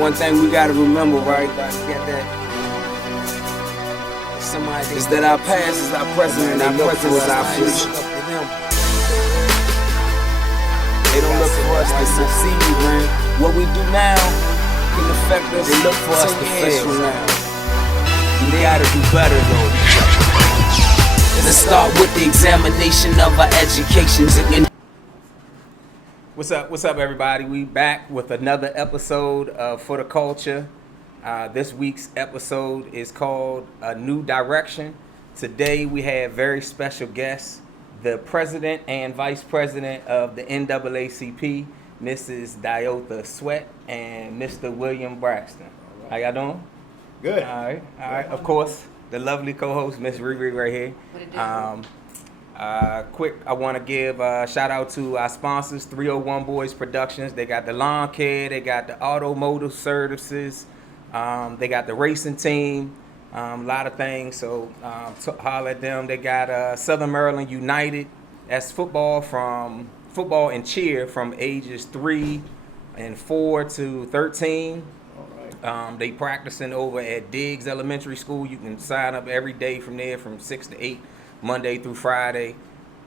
one thing we gotta remember, right? Get that. Is that our past is our present and our present is our future. They don't look for us to succeed, man. What we do now can affect us. They look for us to fail. We gotta do better though. Let's start with the examination of our educations. What's up, everybody? We back with another episode of For the Culture. This week's episode is called A New Direction. Today we have very special guests, the President and Vice President of the NAACP, Mrs. Dyotha Sweat, and Mr. William Braxton. How y'all doing? Good. All right. Of course, the lovely co-host, Miss Riri, right here. Quick, I want to give a shout out to our sponsors, 301 Boys Productions. They got the lawn care, they got the automotive services, they got the racing team, a lot of things. So holler at them. They got Southern Maryland United. That's football and cheer from ages 3 and 4 to 13. They practicing over at Diggs Elementary School. You can sign up every day from there from 6 to 8, Monday through Friday.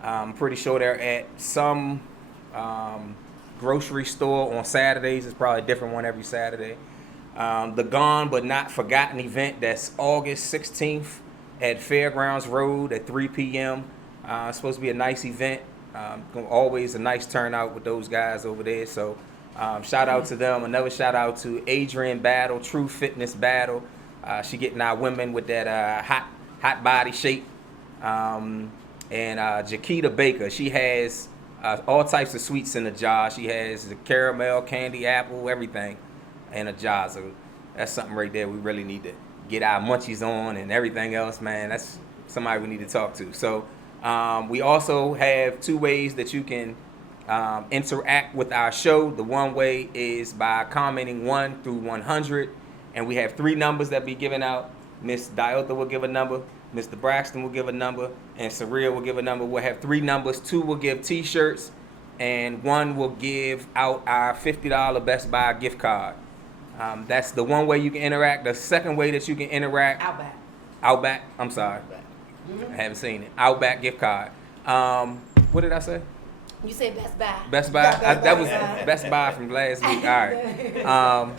I'm pretty sure they're at some grocery store on Saturdays. It's probably a different one every Saturday. The Gone But Not Forgotten event, that's August 16th at Fairgrounds Road at 3 p.m. It's supposed to be a nice event. Always a nice turnout with those guys over there. So shout out to them. Another shout out to Adrian Battle, True Fitness Battle. She getting our women with that hot body shape. And Jaquita Baker, she has all types of sweets in a jar. She has the caramel, candy, apple, everything in a jar. So that's something right there we really need to get our munchies on and everything else, man. That's somebody we need to talk to. So we also have 2 ways that you can interact with our show. The one way is by commenting 1 through 100, and we have 3 numbers that be given out. Miss Dyotha will give a number, Mr. Braxton will give a number, and Surreal will give a number. We'll have 3 numbers. 2 will give T-shirts, and 1 will give out our $50 Best Buy gift card. That's the one way you can interact. The second way that you can interact... Outback. I'm sorry. I haven't seen it. Outback gift card. What did I say? You said Best Buy. Best Buy? That was Best Buy from last week. All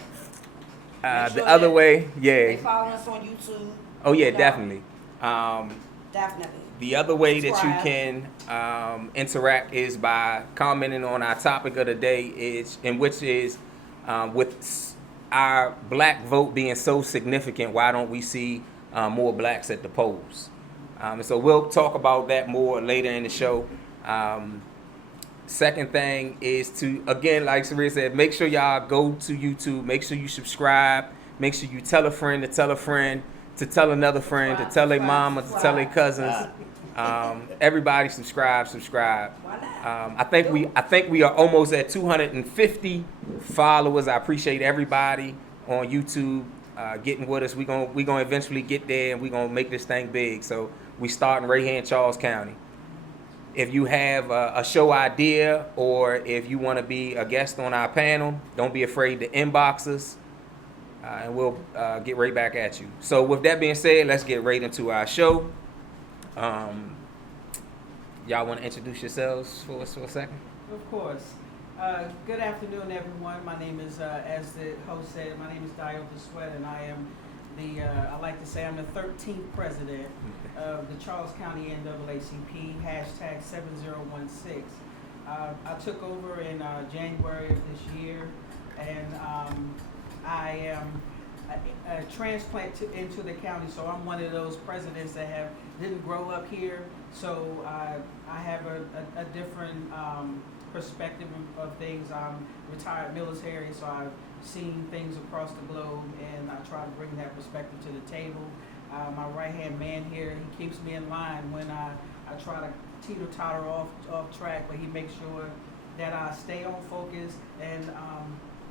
right. The other way, yeah. They follow us on YouTube. Oh, yeah, definitely. Definitely. The other way that you can interact is by commenting on our topic of the day, which is with our black vote being so significant, why don't we see more blacks at the polls? So we'll talk about that more later in the show. Second thing is to, again, like Saria said, make sure y'all go to YouTube. Make sure you subscribe. Make sure you tell a friend to tell a friend to tell another friend to tell their mama to tell their cousins. Everybody subscribe. I think we are almost at 250 followers. I appreciate everybody on YouTube getting with us. We gonna eventually get there, and we gonna make this thing big. So we starting right here in Charles County. If you have a show idea, or if you want to be a guest on our panel, don't be afraid to inbox us, and we'll get right back at you. So with that being said, let's get right into our show. Y'all want to introduce yourselves for us for a second? Of course. Good afternoon, everyone. My name is, as the host said, my name is Dyotha Sweat, and I am I like to say I'm the 13th president of the Charles County NAACP, # 7016. I took over in January of this year, and I am a transplant into the county, so I'm one of those presidents that didn't grow up here, so I have a different perspective of things. I'm retired military, so I've seen things across the globe, and I try to bring that perspective to the table. My right-hand man here, he keeps me in line when I try to teeter-totter off track, but he makes sure that I stay on focus, and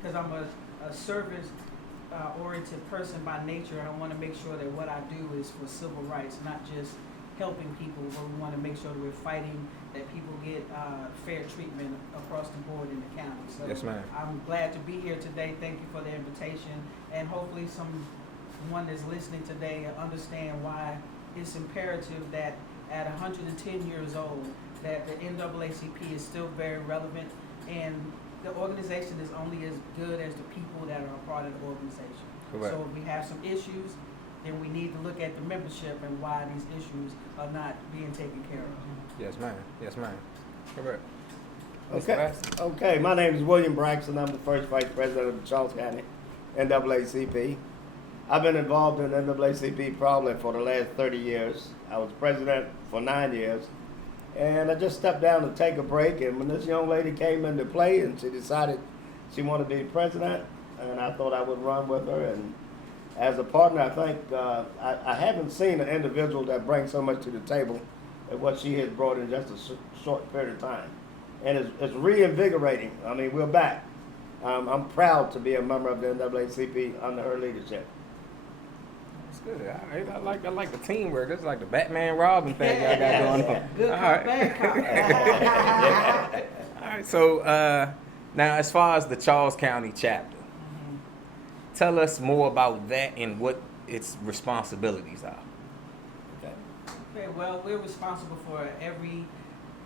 because I'm a service oriented person by nature, I want to make sure that what I do is for civil rights, not just helping people, where we want to make sure that we're fighting that people get fair treatment across the board in the county. So Yes, ma'am. I'm glad to be here today. Thank you for the invitation, and hopefully someone that's listening today understand why it's imperative that at 110 years old that the NAACP is still very relevant, and the organization is only as good as the people that are a part of the organization. Correct. So if we have some issues, then we need to look at the membership and why these issues are not being taken care of. Yes, ma'am. Yes, ma'am. Correct. Mr. Okay. Braxton? Okay. My name is William Braxton. I'm the first vice president of the Charles County NAACP. I've been involved in NAACP probably for the last 30 years. I was president for 9 years. And I just stepped down to take a break. And when this young lady came into play and she decided she wanted to be president, and I thought I would run with her. And as a partner, I think I haven't seen an individual that brings so much to the table as what she has brought in just a short period of time. And it's reinvigorating. I mean, we're back. I'm proud to be a member of the NAACP under her leadership. That's good. I like the teamwork. This is like the Batman Robin thing y'all got going on. Good All cop, right. bad cop. All right. So now, as far as the Charles County chapter, tell us more about that and what its responsibilities are. Okay, well, we're responsible for every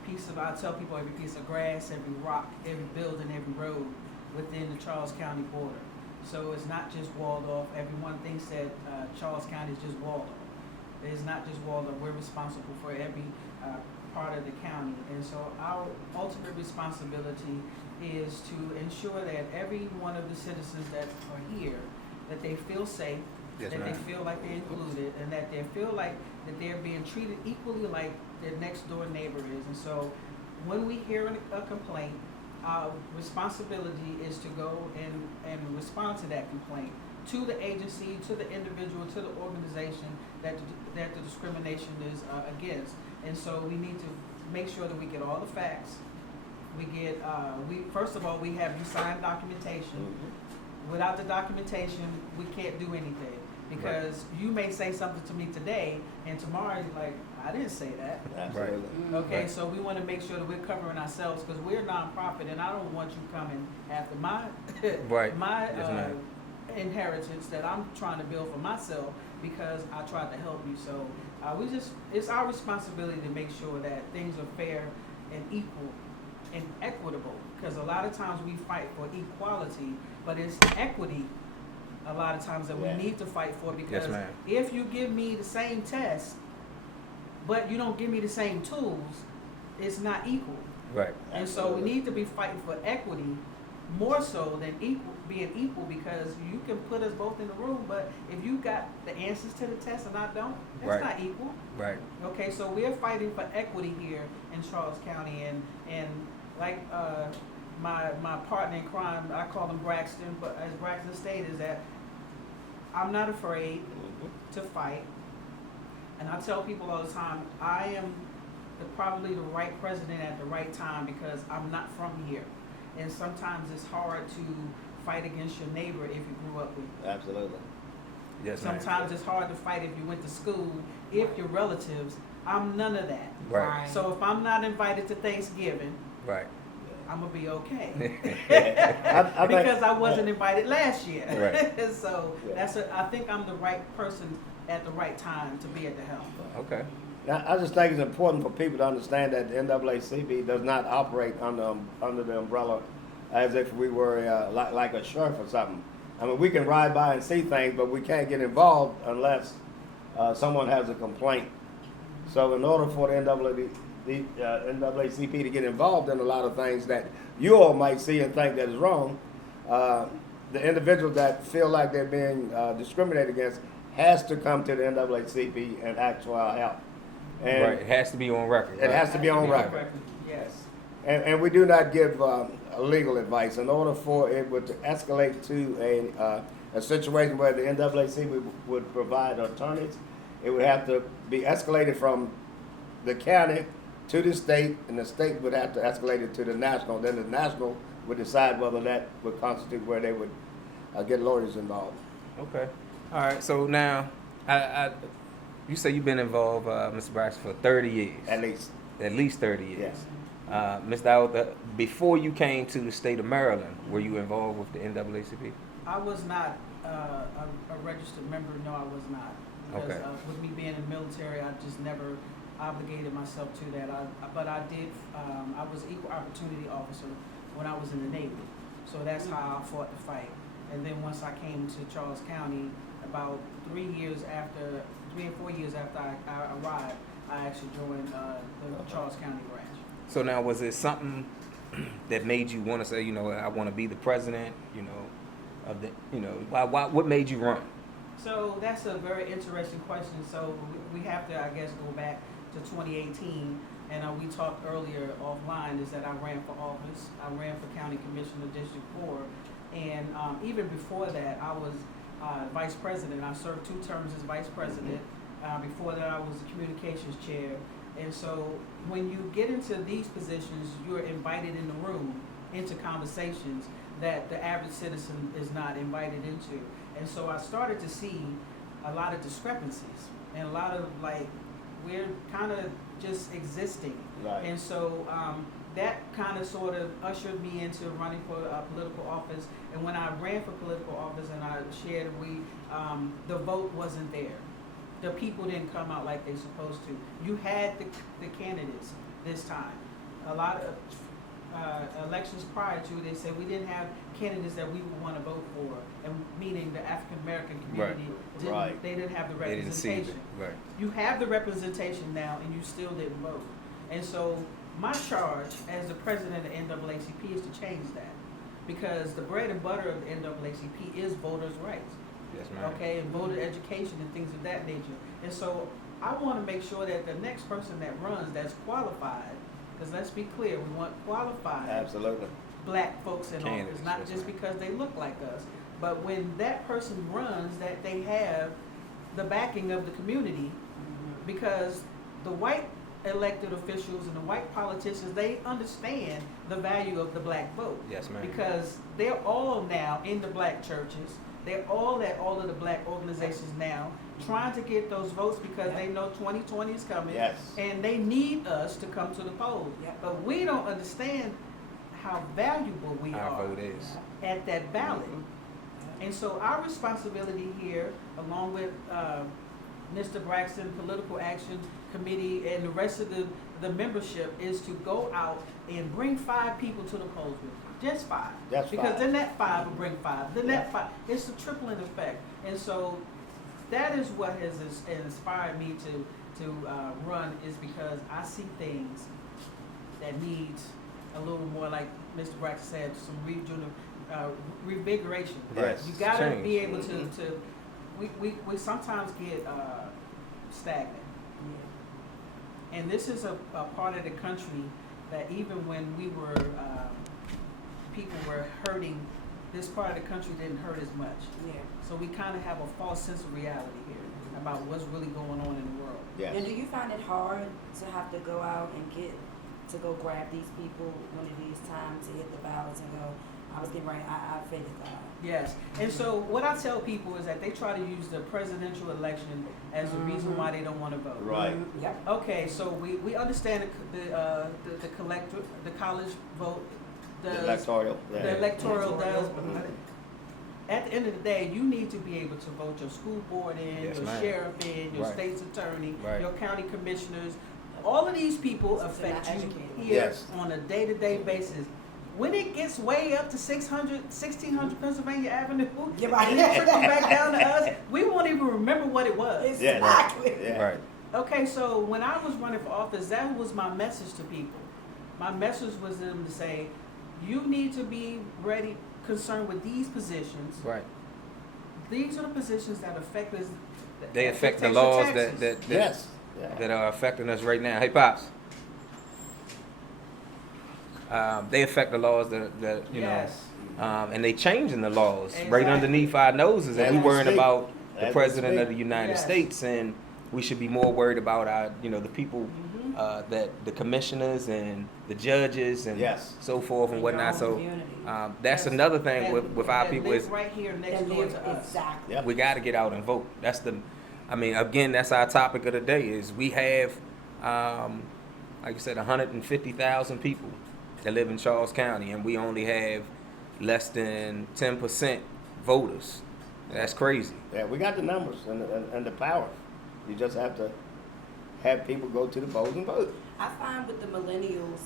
piece of, I tell people, every piece of grass, every rock, every building, every road within the Charles County border. So it's not just walled off. Everyone thinks that Charles County is just walled off. It's not just walled off. We're responsible for every part of the county. And so our ultimate responsibility is to ensure that every one of the citizens that are here, that they feel safe, Yes, that ma'am. they feel like they're included, and that they feel like that they're being treated equally like their next door neighbor is. And so when we hear a complaint, our responsibility is to go and respond to that complaint to the agency, to the individual, to the organization that the discrimination is against. And so we need to make sure that we get all the facts. We get, first of all, we have you sign documentation. Without the documentation, we can't do anything. Because you may say something to me today, and tomorrow you're like, I didn't say that. Absolutely. Okay, Right. so we want to make sure that we're covering ourselves, because we're a nonprofit, and I don't want you coming after my Right. my Yes, ma'am. inheritance that I'm trying to build for myself, because I tried to help you. So it's our responsibility to make sure that things are fair and equal and equitable, because a lot of times we fight for equality, but it's equity a lot of times that we need to fight for, because ma'am. if you give me the same test but you don't give me the same tools, it's not equal. Right. And so we need to be fighting for equity more so than being equal, because you can put us both in the room, but if you got the answers to the test and I don't, that's Right. not equal. Right. Okay, so we're fighting for equity here in Charles County, and like my partner in crime, I call him Braxton, but as Braxton stated, is that I'm not afraid to fight. And I tell people all the time, I am probably the right president at the right time, because I'm not from here. And sometimes it's hard to fight against your neighbor if you grew up with you. Absolutely. Yes, ma'am. Sometimes it's hard to fight if you went to school, if you're relatives. I'm none of that. Right. So if I'm not invited to Thanksgiving, Right. I'm gonna be okay. I think- Because I wasn't invited last year. Right. So I think I'm the right person at the right time to be at the helm. Okay. Now, I just think it's important for people to understand that the NAACP does not operate under the umbrella as if we were like a sheriff or something. I mean, we can ride by and see things, but we can't get involved unless someone has a complaint. So in order for the NAACP to get involved in a lot of things that you all might see and think that is wrong, the individuals that feel like they're being discriminated against has to come to the NAACP and ask for our help. And Right. It has to be on record. it has to be on record. Yes. And we do not give legal advice. In order for it to escalate to a situation where the NAACP would provide attorneys, it would have to be escalated from the county to the state, and the state would have to escalate it to the national. Then the national would decide whether that would constitute where they would get lawyers involved. Okay. All right. So now, You say you've been involved, Mr. Braxton, for 30 years. At least. At least 30 years. Yes. Ms. Dyotha, before you came to the state of Maryland, were you involved with the NAACP? I was not a registered member. No, I was not. Because Okay. with me being in the military, I just never obligated myself to that. But I did. I was an equal opportunity officer when I was in the Navy, so that's how I fought the fight. And then once I came to Charles County, about 3 and 4 years after I arrived, I actually joined the Charles County branch. So now, was it something that made you want to say, I want to be the president, of the, what made you run? So that's a very interesting question. So we have to, I guess, go back to 2018. And we talked earlier offline is that I ran for office. I ran for County Commissioner District 4. And even before that, I was vice president. I served 2 terms as vice president. Before that, I was the communications chair. And so when you get into these positions, you're invited in the room into conversations that the average citizen is not invited into. And so I started to see a lot of discrepancies and a lot of we're kind of just existing. Right. And so that kind of sort of ushered me into running for a political office. And when I ran for political office and I shared, the vote wasn't there. The people didn't come out like they're supposed to. You had the candidates this time. A lot of elections prior to, they said we didn't have candidates that we would want to vote for, and meaning the African American community, Right. They didn't have the They didn't see it. representation. Right. You have the representation now, and you still didn't vote. And so my charge as the president of the NAACP is to change that, because the bread and butter of the NAACP is voters' rights. Yes, ma'am. Okay, and voter education and things of that nature. And so I want to make sure that the next person that runs that's qualified, because let's be clear, we want qualified Absolutely. black folks in Candidates, office, not yes, just ma'am. because they look like us, but when that person runs, that they have the backing of the community, because the white elected officials and the white politicians, they understand the value of the black vote. Yes, ma'am. Because they're all now in the black churches. They're all at all of the black organizations now, trying to get those votes because they know 2020 is coming. Yes. And they need us to come to the polls. Yep. But we don't understand how valuable we Our are vote is. at that ballot. And so our responsibility here, along with Mr. Braxton, Political Action Committee, and the rest of the membership, is to go out and bring 5 people to the polls with. Just 5. Just because 5. then that 5 will bring 5. Then that 5. It's a tripling effect. And so that is what has inspired me to run, is because I see things that needs a little more, like Mr. Braxton said, some revigoration. Yes. You gotta Change. be able to we sometimes get stagnant. And this is a part of the country that even when we were, people were hurting, this part of the country didn't hurt as much. Yeah. So we kind of have a false sense of reality here about what's really going on in the world. Yes. And do you find it hard to have to go out and to go grab these people when it is time to hit the ballots and go, I was getting ready, I figured that. Yes, and so what I tell people is that they try to use the presidential election as the reason why they don't want to vote. Right. Yep. Okay, so we understand the collector, the college vote, The electoral. the Yeah. electoral does. Mhm. At the end of the day, you need to be able to vote your school board in, Yes, your ma'am. sheriff in, your Right. state's attorney, Right. your county commissioners. All of these people So they're affect not you educated. here Yes. on a day-to-day basis. When it gets way up to 1600 Pennsylvania Avenue, Yeah, right. and it trickles back down to us, we won't even remember what it was. Yeah. Exactly. Yeah. Right. Okay, so when I was running for office, that was my message to people. My message was them to say, you need to be ready, concerned with these positions. Right. These are the positions that affect us. They that affect the takes your laws taxes. Yes. Yeah. that are affecting us right now. Hey, Pops. They affect the laws that you Yes. know, and they changing the laws right Exactly. underneath our noses, and As we we worrying speak. about the As we president of speak. the United Yes. States, and we should be more worried about our, the people Mhm. that the commissioners and the judges and Yes. so forth and In your whatnot. own So community. that's Yes. another thing And with our that people live is right here next That door live to us. exactly. Yep. we got to get out and vote. I mean, again, that's our topic of the day. Is we have, like you said, 150,000 people that live in Charles County, and we only have less than 10% voters. That's crazy. Yeah, we got the numbers and the power. You just have to have people go to the polls and vote. I find with the millennials,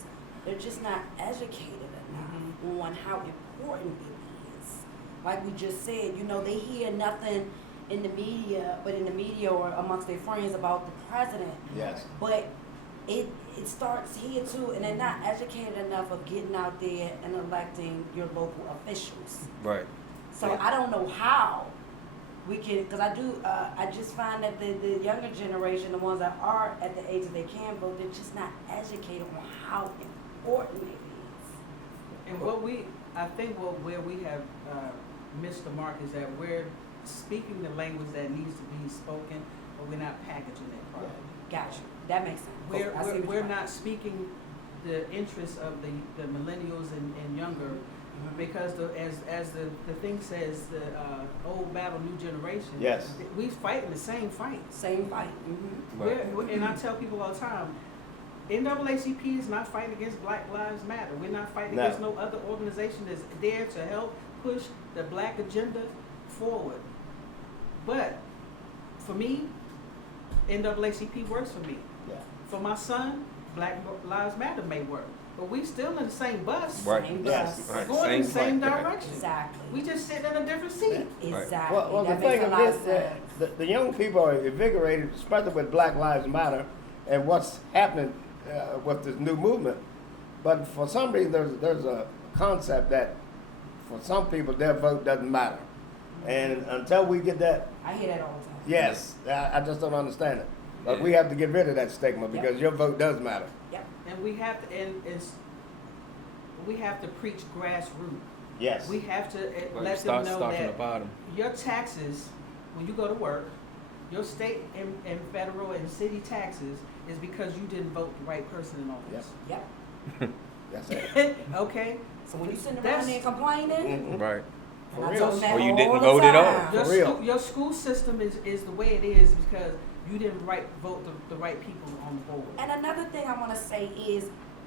they're just not educated enough on how important it is. Like we just said, you know, they hear nothing in the media, but in the media or amongst their friends about the president. Yes. But it starts here too, and they're not educated enough of getting out there and electing your local officials. Right. So Yeah. I don't know how we can, because I just find that the younger generation, the ones that are at the age that they can vote, they're just not educated on how important it is. And I think where we have missed the mark is that we're speaking the language that needs to be spoken, but we're not packaging it properly. Gotcha. That makes sense. We're not speaking the interests of the millennials and younger, because as the thing says, the old battle, new generation. Yes. We fighting the same fight. Same fight. And I tell people all the time, NAACP is not fighting against Black Lives Matter. We're not fighting against no other organization that's there to help push the black agenda forward. But for me, NAACP works for me. Yeah. For my son, Black Lives Matter may work. But we still in the same bus. Right. Same Yes. bus. Right. Going in the same fight. direction. Exactly. We just sitting in a different seat. Exactly. Well, the that thing makes a of lot of this, sense. the young people are invigorated, especially with Black Lives Matter and what's happening with this new movement. But for some reason, there's a concept that for some people their vote doesn't matter, and until we get that, I hear that all the time. yes, I just don't understand it. But Yeah. we have to get rid of that stigma Yep. because your vote does matter. Yep. And we have to we have to preach grassroots. Yes. We have to Right. let Start them know from the that bottom. your taxes, when you go to work, your state and federal and city taxes is because you didn't vote the right person in office. Yep. That's it. Okay? So when you sitting around That's- there complaining, Mhm. Right. and For I real. told them that Or you all didn't the vote at all. time. Your, For real. your school system is the way it is because you didn't vote the right people on the board. And another thing I want to say is,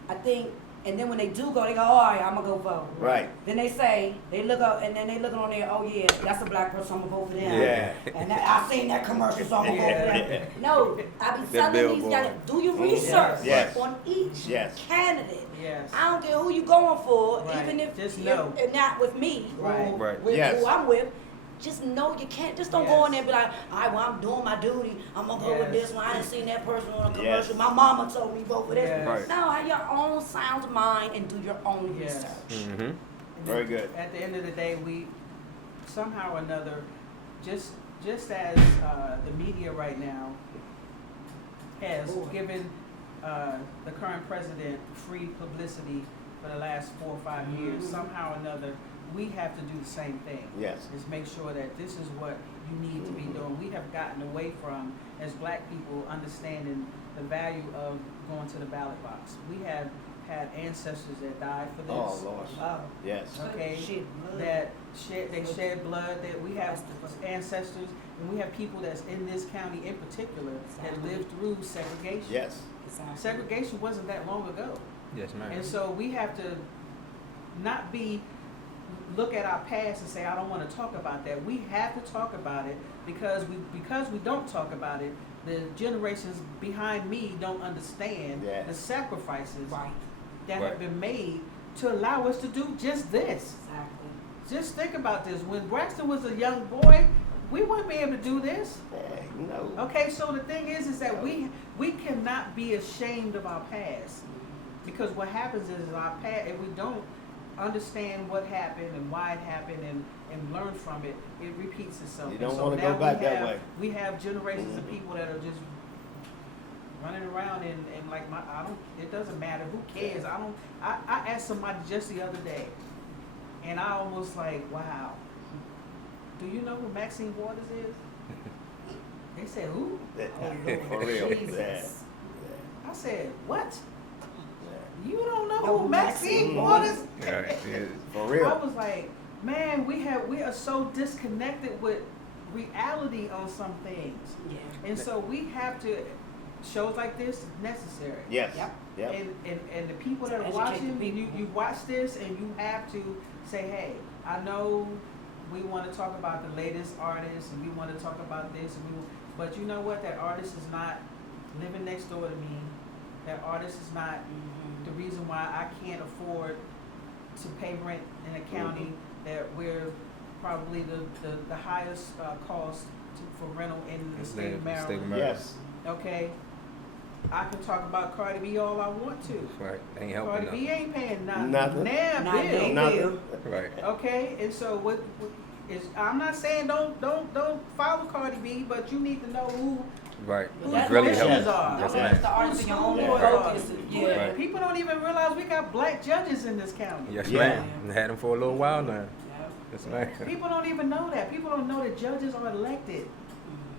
I think, and then when they do go, they go, all right, I'm gonna go vote. Right. Then they say, they look up, and then they looking on there, oh yeah, that's a black person, I'm gonna vote for them. Yeah. And I seen that commercial, so I'm gonna vote for them. No, I be That telling these billboard. guys, do your research Yes. on each Yes. candidate. Yes. I don't care who you going for, Right. even if Just you're know. not with me Right. or Right. with Yes. who I'm with. Just know you can't. Just don't go Yes. in there and be like, all right, well, I'm doing my duty. I'm gonna go with Yes. this one. I ain't seen that person on a Yes. commercial. My mama told me vote for this. Yes. Right. No, have your own sound mind and do your own Yes. research. Mm-hmm. And Very good. At the end of the day, we somehow or another, just as the media right now has given the current president free publicity for the last 4 or 5 years, somehow or another, we have to do the same thing. Yes. Is make sure that this is what you need to be doing. We have gotten away from, as black people, understanding the value of going to the ballot box. We have had ancestors that died for this. Oh Lord. Oh, Yes. Okay, Shit, blood. that shed blood, that we have ancestors, and we have people that's in this county in particular that lived through segregation. Yes. exactly. Segregation wasn't that long ago. Yes, ma'am. And so we have to not look at our past and say, I don't want to talk about that. We have to talk about it because we don't talk about it, the generations behind me don't understand Yes. the sacrifices Right. that Right. have been made to allow us to do just this. Exactly. Just think about this. When Braxton was a young boy, we wouldn't be able to do this. No. Okay, so the thing is that we cannot be ashamed of our past, because what happens is our past, if we don't understand what happened and why it happened and learn from it, it repeats itself. You And don't so wanna go now back we that have- way. We have generations of people that are just running around and like it doesn't matter, who cares? I asked somebody just the other day, and I almost like, wow, do you know who Maxine Waters is? They said, who? For real. Jesus. Yeah. I said, what? Yeah. You don't know No, who Maxine Maxine. Waters? Right. Yeah. For I real. was like, man, we are so disconnected with reality on some things. Yeah. And so we have to, shows like this is necessary. Yes. Yep. Yep. And the people that To are educate watching, the people. you watch this and you have to say, hey, I know we want to talk about the latest artists and we want to talk about this, but you know what? That artist is not living next door to me. That artist is not the reason why I can't afford to pay rent in a county that we're probably the highest cost for rental in the state of Maryland. Yes. Okay, I can talk about Cardi B all I want to. Right. Ain't helping Cardi nothing. B ain't paying nothing. Nothing. Damn Not bill. they Nothing. bill. Right. Okay, and so what is? I'm not saying don't follow Cardi B, but you need to know who Right. But who that's the really commissioners helping. are. Yes, That's ma'am. the artists in your own Yeah. focus. Yeah. Right. People don't even realize we got black judges in this county. Yes, Yeah. ma'am. And had them for a little while now. Yeah. Yes, ma'am. People don't even know that. People don't know that judges are elected.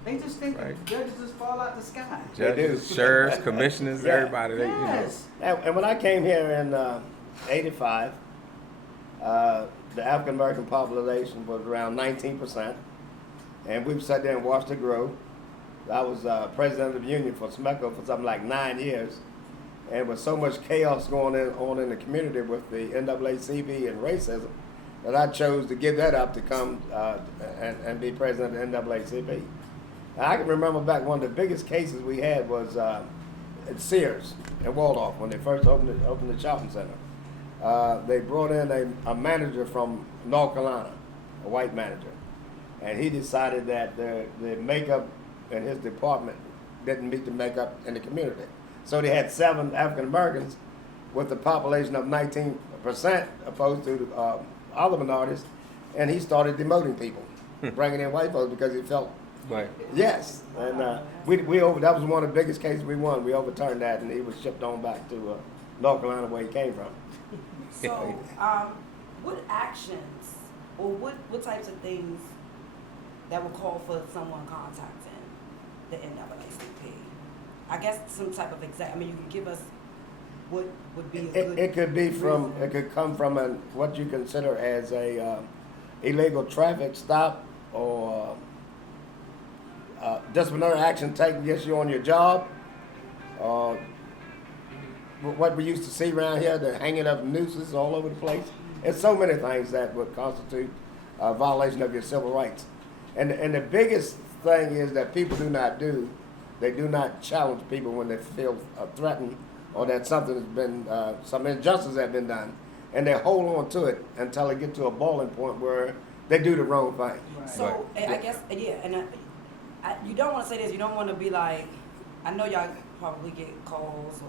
They just think Right. that judges just fall out the sky. Judges, do. sheriffs, commissioners, Yeah. everybody. They, Yes. And when I came here in '85, the African American population was around 19%, and we sat there and watched it grow. I was president of the union for SMECO for something like 9 years, and with so much chaos going on in the community with the NAACP and racism, that I chose to give that up to come and be president of the NAACP. Now, I can remember back one of the biggest cases we had was at Sears in Waldorf when they first opened the shopping center. They brought in a manager from North Carolina, a white manager, and he decided that the makeup in his department didn't meet the makeup in the community. So they had 7 African Americans with a population of 19% opposed to other minorities, and he started demoting people, bringing in white folks because he felt. Right. Yes, and that was one of the biggest cases we won. We overturned that, and he was shipped on back to North Carolina where he came from. So, what actions or what types of things that would call for someone contacting the NAACP? I guess some type of I mean, you can give us what would be a good. It could be from. reason. It could come from what you consider as a illegal traffic stop or disciplinary action taken against you on your job. What we used to see around here, the hanging of nooses all over the place. It's so many things that would constitute a violation of your civil rights. And the biggest thing is that people do not do. They do not challenge people when they feel threatened or that something has been, some injustice has been done. And they hold on to it until they get to a boiling point where they do the wrong thing. Right. So I guess and you don't want to say this. You don't want to be like. I know y'all probably get calls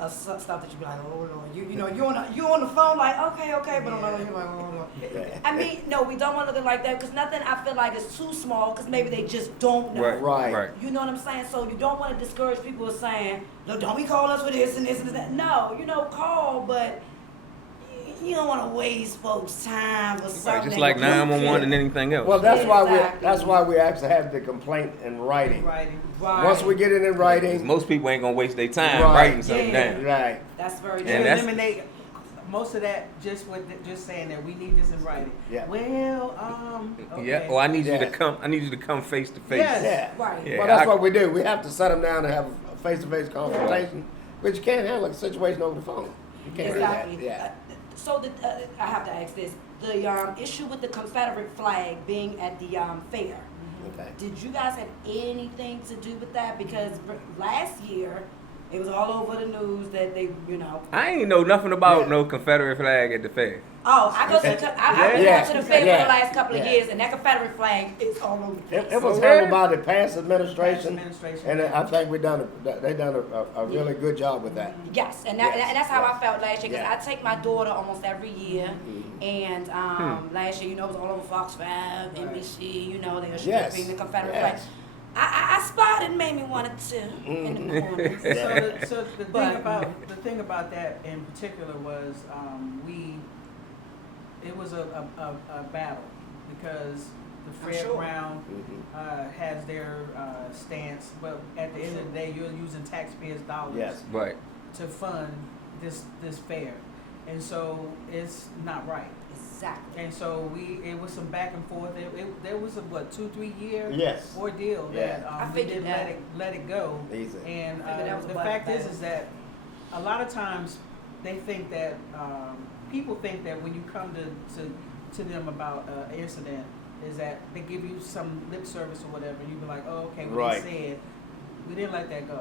or stuff that you be like, oh Lord, you know you on the phone like okay, but I'm you're like, oh Lord. I mean, no, we don't want to look like that because nothing I feel like is too small because maybe they just don't know. Right. You know what I'm saying? So you don't want to discourage people with saying, look, don't be calling us for this and this and that. No, call, but you don't want to waste folks' time or something. Right. Just like 911 and anything else. Well, that's Exactly. why we actually have the complaint in writing. Right. Right. Once we get it in 'Cause writing, most people ain't gonna waste their time Right. writing something Yeah. down. right. That's very And true. that's- Eliminate most of that just with just saying that we need this in writing. Yeah. Well, okay. Yeah. Or I need you Yeah. to come. I need you to come face to face. Yes. Yeah. Right. Yeah. Well, that's I- what we do. We have to set them down and have a face-to-face confrontation, but you can't handle a situation over the phone. You can't Exactly. do that. Yeah. So I have to ask this: the issue with the Confederate flag being at the fair. Okay. Did you guys have anything to do with that? Because last year it was all over the news that they, I ain't know nothing about Yeah. no Confederate flag at the fair. Oh, I go to I've been Yeah. out to the fair Yeah. for the last couple of Yeah. years, and that Confederate flag is all over the place. It was Okay. handled by the past administration, Administration. and I think they done a really good job with that. Yes, and Yes. that's how I felt last year because Yeah. I take my daughter almost every year, Mm-hmm. and last year, it was all over Fox 5, NBC, they were Yes. stripping the Confederate Yes. flag. I spotted and made me want to in the morning. So the But- thing about that in particular was it was a battle because the I'm sure. fairground Mhm. has their stance, but at the end of the day, you're using taxpayers' dollars Yes. Right. to fund this fair, and so it's not right. Exactly. And so it was some back and forth. There was a 2-3 year Yes. ordeal Yeah. that I we figured didn't let it go. Easy. And I figured that was the about fact that. is that a lot of times they think that people think that when you come to them about an incident, is that they give you some lip service or whatever, and you be like, oh, okay, what Right. they said, we didn't let that go.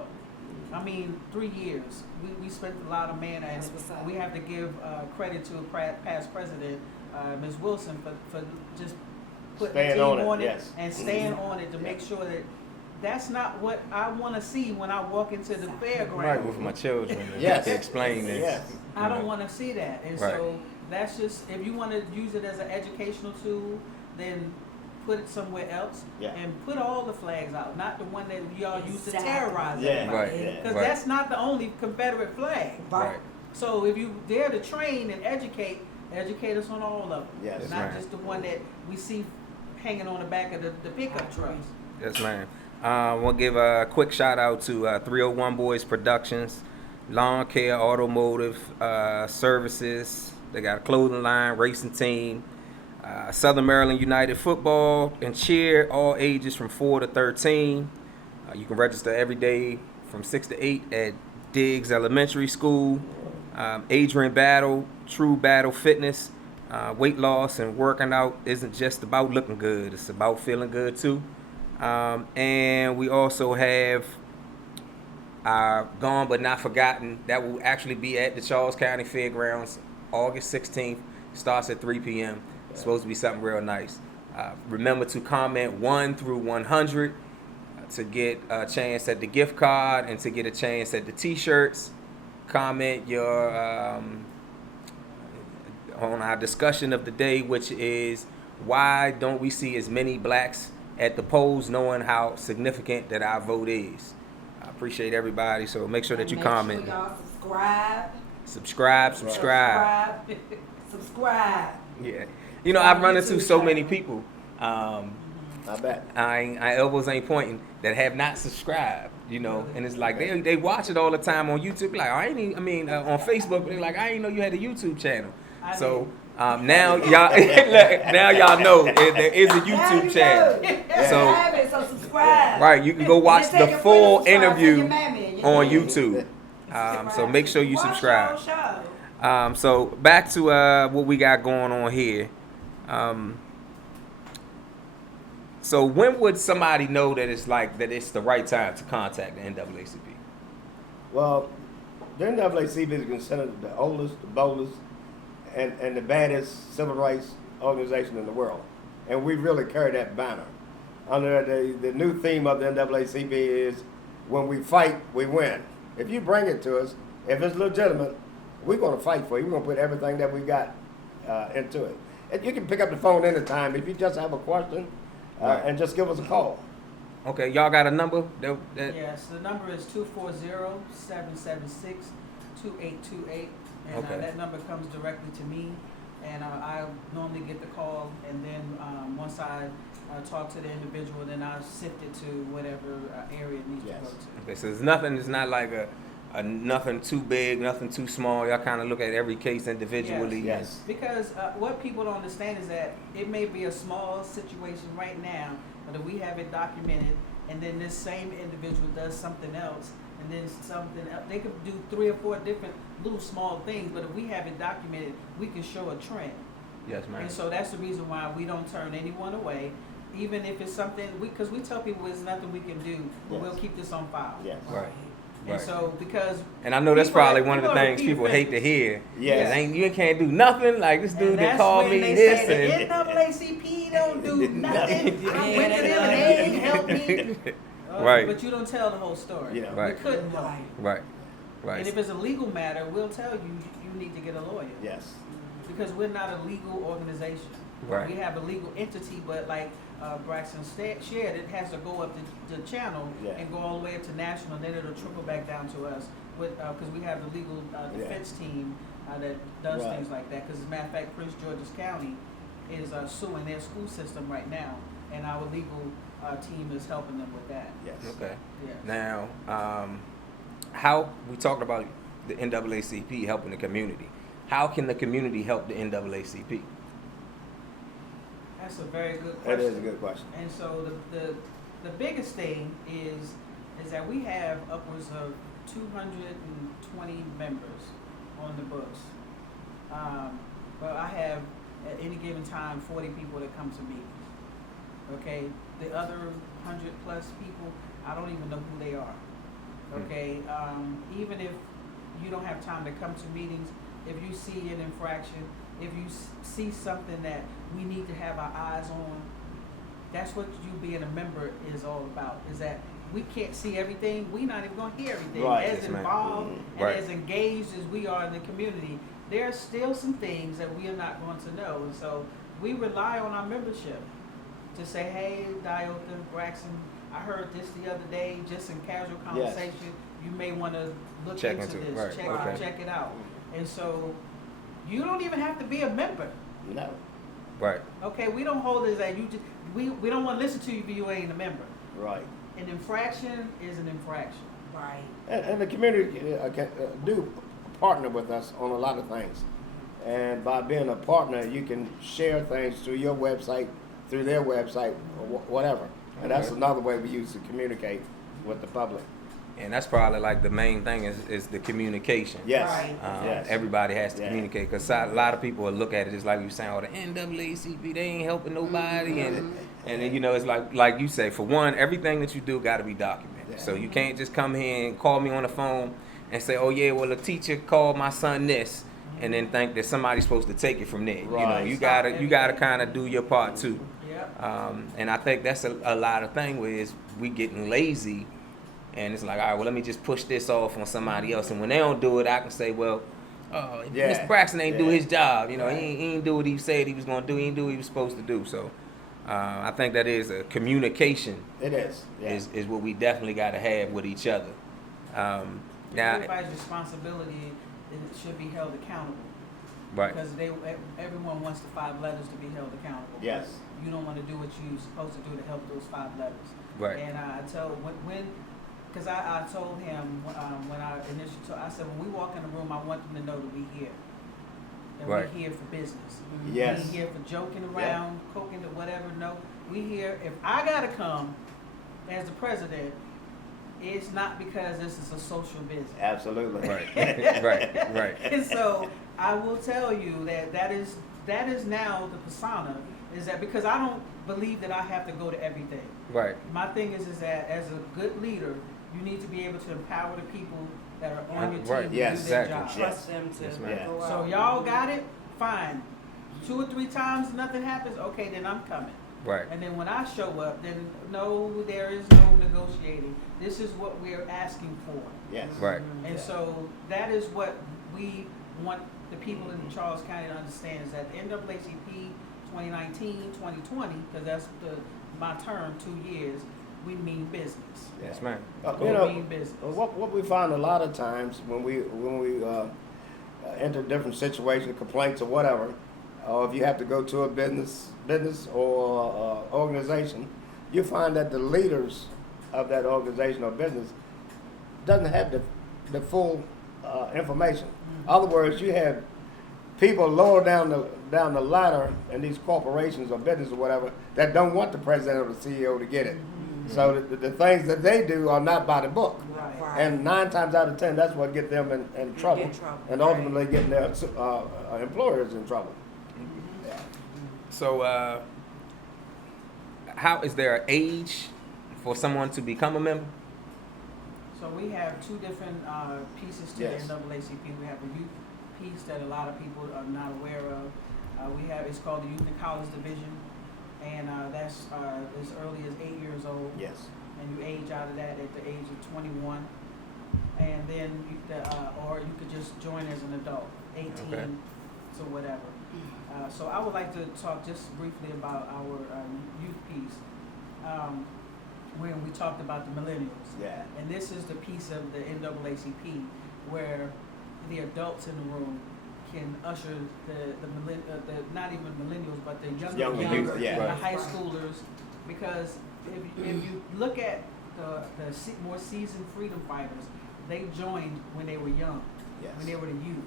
I mean, 3 years. We spent a lot of mana, and That's what's up. we have to give credit to a past president, Ms. Wilson, for just putting Staying the team on it, it yes. and staying on it to Yeah. make sure that that's not what I want to see when I walk into the fairground. Right, with my children. And Yes. to explain this. Yes. I don't want to see that. And Right. so that's just, if you want to use it as an educational tool, then put it somewhere else Yeah. and put all the flags out, not the one that y'all use to Exactly. terrorize Yeah. everybody. Right. Yeah. Because Right. that's not the only Confederate flag. Right. So if you dare to train and educate us on all of them. Yes. That's Not right. just the one that we see hanging on the back of the pickup trucks. Yes, ma'am. I want to give a quick shout out to 301 Boys Productions, Lawn Care, Automotive Services. They got a clothing line, racing team, Southern Maryland United Football and Cheer, all ages from 4 to 13. You can register every day from 6 to 8 at Diggs Elementary School. Adrian Battle, True Battle Fitness. Weight loss and working out isn't just about looking good, it's about feeling good too. And we also have our Gone But Not Forgotten that will actually be at the Charles County Fairgrounds August 16th. Starts at 3 p.m. It's supposed to be something real nice. Remember to comment 1 through 100 to get a chance at the gift card and to get a chance at the t-shirts. Comment your on our discussion of the day, which is why don't we see as many blacks at the polls, knowing how significant that our vote is. I appreciate everybody, so make sure that you Make comment. Sure y'all subscribe. Subscribe. Yeah, you know, I've run into so many people. I bet. I elbows ain't pointing that have not subscribed, you know, and it's like they watch it all the time on YouTube. Like on Facebook, they're like, I didn't know you had a YouTube channel. So now y'all know there is a YouTube channel. So subscribe. Right, you can go watch Tell the your full friends, tell your interview mammy and your on daddy. YouTube. So make sure you Watch subscribe. our show. So back to what we got going on here. So when would somebody know that it's the right time to contact the NAACP? Well, the NAACP is considered the oldest, the boldest, and the baddest civil rights organization in the world. And we really carry that banner. Under the new theme of the NAACP is, when we fight, we win. If you bring it to us, if it's legitimate, we're going to fight for you. We're going to put everything that we got into it. And you can pick up the phone anytime if you just have a question, and just give us a call. Okay, y'all got a number? Yes, the number is 240-776-2828. And Okay. that number comes directly to me. And I normally get the call, and then once I talk to the individual, then I sift it to whatever area it needs Yes. to go to. Okay, so it's not like a nothing too big, nothing too small. Y'all kind of look at every case individually. Yes. Because what people don't understand is that it may be a small situation right now, but if we have it documented, and then this same individual does something else, and then something else, they could do 3 or 4 different little small things, but if we have it documented, we can show a trend. Yes, ma'am. And so that's the reason why we don't turn anyone away, even if it's something, because we tell people there's nothing we can do, but Yes. we'll keep this on file. Yes. Right. And Right. so, because And I know that's people probably are- one of the people are things people hate to hear. Yes. You can't do nothing. Like this dude and that that's called when me they this say and the NAACP don't do nothing. I Yeah, went to they them and they ain't helped me. Right. But you don't tell the whole story. Yeah. Right. We couldn't help Right. you. Right. And Right. if it's a legal matter, we'll tell you you need to get a lawyer. Yes. Because we're not a legal organization. Right. We have a legal entity, but like Braxton shared, it has to go up the channel Yeah. and go all the way up to national, and then it'll trickle back down to us. Because we have the legal defense team that does Right. things like that. Because as a matter of fact, Prince George's County is suing their school system right now, and our legal team is helping them with that. Yes. Okay. Yes. Now, how we talked about the NAACP helping the community. How can the community help the NAACP? That's a very good That question. is a good question. And so the biggest thing is that we have upwards of 220 members on the books. But I have at any given time 40 people that come to meetings. Okay, the other 100+ people, I don't even know who they are. Okay, even if you don't have time to come to meetings, if you see an infraction, if you see something that we need to have our eyes on, that's what you being a member is all about. Is that we can't see everything, we're not even going to hear everything. Right. As Yes, ma'am. involved and Right. as engaged as we are in the community, there are still some things that we are not going to know. And so we rely on our membership to say, hey, Dyotha, Braxton, I heard this the other day, just in casual conversation. You may want to look Check into into it. this, Right. check it out. And so you don't even have to be a member. No. Right. Okay, we don't hold it as you just, we don't want to listen to you if you ain't a member. Right. An infraction is an infraction. Right. And the community do partner with us on a lot of things. And by being a partner, you can share things through your website, through their website, or whatever. And that's Okay. another way we use to communicate with the public. And that's probably like the main thing is the communication. Yes. Right. Yes. Everybody has to Yeah. communicate, because a lot of people will look at it just like you saying, oh, the NAACP, they ain't helping nobody, and then, you know, it's like you say, for one, everything that you do got to be documented. Yeah. So you can't just come here and call me on the phone and say, oh yeah, well, a teacher called my son this, and then think that somebody's supposed to take it from there. You know, Right. you gotta kind of do your part too. Yep. And I think that's a lot of thing where is we getting lazy, and it's like, all right, well, let me just push this off on somebody else. And when they don't do it, I can say, well, Yeah. Mr. Braxton ain't do Yeah. his job. You know, Right. he ain't do what he said he was going to do. He ain't do what he was supposed to do. So I think that is a communication It is. Yeah. is what we definitely got to have with each other. Now, Everybody's responsibility should be held accountable. right, Because everyone wants the 5 letters to be held accountable. Yes. You don't want to do what you're supposed to do to help those 5 letters. right, And I tell because I told him when I initially told, I said, when we walk in the room, I want them to know that we here. And Right. we're here for business. Yes. We here for joking around, cooking, whatever. No, we here. If I gotta come as the president, it's not because this is a social business. Absolutely. right, right. And so I will tell you that is now the persona, is that because I don't believe that I have to go to everything. Right. My thing is that as a good leader, you need to be able to empower the people that are on your team Right. to Yes, do their exactly. job. Trust them to Yes, ma'am. go out. So y'all got it? Fine. 2 or 3 times nothing happens, okay, then I'm coming. Right. And then when I show up, then no, there is no negotiating. This is what we're asking for. Yes. Right. And so that is what we want the people in Charles County to understand, is that the NAACP 2019, 2020, because that's my term, 2 years, we mean business. Yes, ma'am. We You know, mean business. what we find a lot of times when we enter different situations, complaints or whatever, or if you have to go to a business or organization, you find that the leaders of that organization or business doesn't have the full information. In other words, you have people lower down the ladder in these corporations or business or whatever that don't want the president or the CEO to get it. So the things that they do are not by the book. Right. Right. And 9 times out of 10, that's what get them in trouble. in trouble, And ultimately getting their employers in trouble. So, how is there an age for someone to become a member? So we have 2 different pieces to Yes. the NAACP. We have a youth piece that a lot of people are not aware of. It's called the Youth and College Division, and that's as early as 8 years old. Yes. And you age out of that at the age of 21, and then or you could just join as an adult, 18 Okay. to whatever. So I would like to talk just briefly about our youth piece. When we talked about the millennials. Yeah. And this is the piece of the NAACP where the adults in the room can usher the not even millennials, but the Younger younger youth, yeah. the Right. high schoolers, because if you look at the more seasoned freedom fighters, they joined when they were young, Yes. when they were the youth.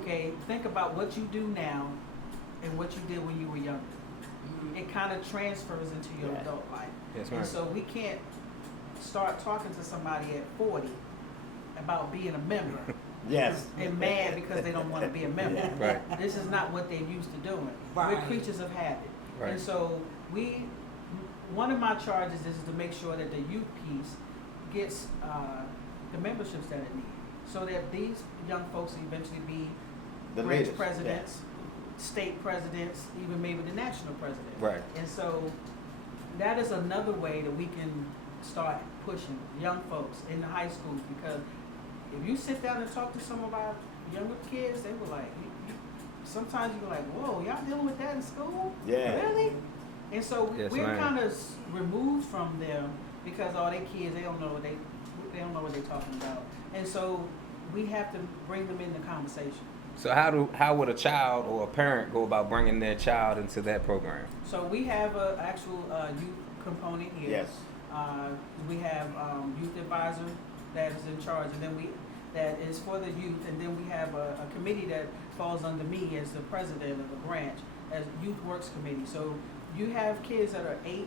Okay, think about what you do now and what you did when you were younger. it kind of transfers into your adult life. Yes, And ma'am. so we can't start talking to somebody at 40 about being a member Yes. and mad because they don't want to be a member. Right. This is not what they're used to doing. Right. We're creatures of habit. Right. And so one of my charges is to make sure that the youth piece gets the memberships that it needs, so that these young folks eventually be The branch leaders, presidents, state presidents, even maybe the national president. Right. And so that is another way that we can start pushing young folks in the high schools, because if you sit down and talk to some of our younger kids, they were like, sometimes you're like, whoa, y'all dealing with that in school? Yeah. Really? And so Yes, we're ma'am. kind of removed from them because all they kids, they don't know what they're talking about. And so we have to bring them in the conversation. So how would a child or a parent go about bringing their child into that program? So we have an actual youth component here. Yes. We have youth advisor that is in charge, and then that is for the youth, and then we have a committee that falls under me as the president of the branch, as Youth Works Committee. So you have kids that are 8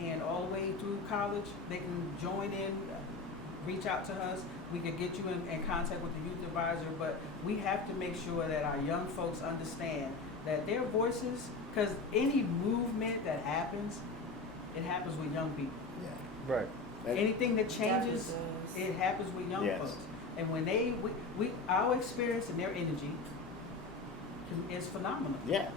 and all the way through college. They can join in, reach out to us. We could get you in contact with the youth advisor, but we have to make sure that our young folks understand that their voices, because any movement that happens, it happens with young people. Yeah. Right. And- Anything that changes, Definitely it happens with young Yes. folks. And when our experience and their energy is phenomenal. Yeah.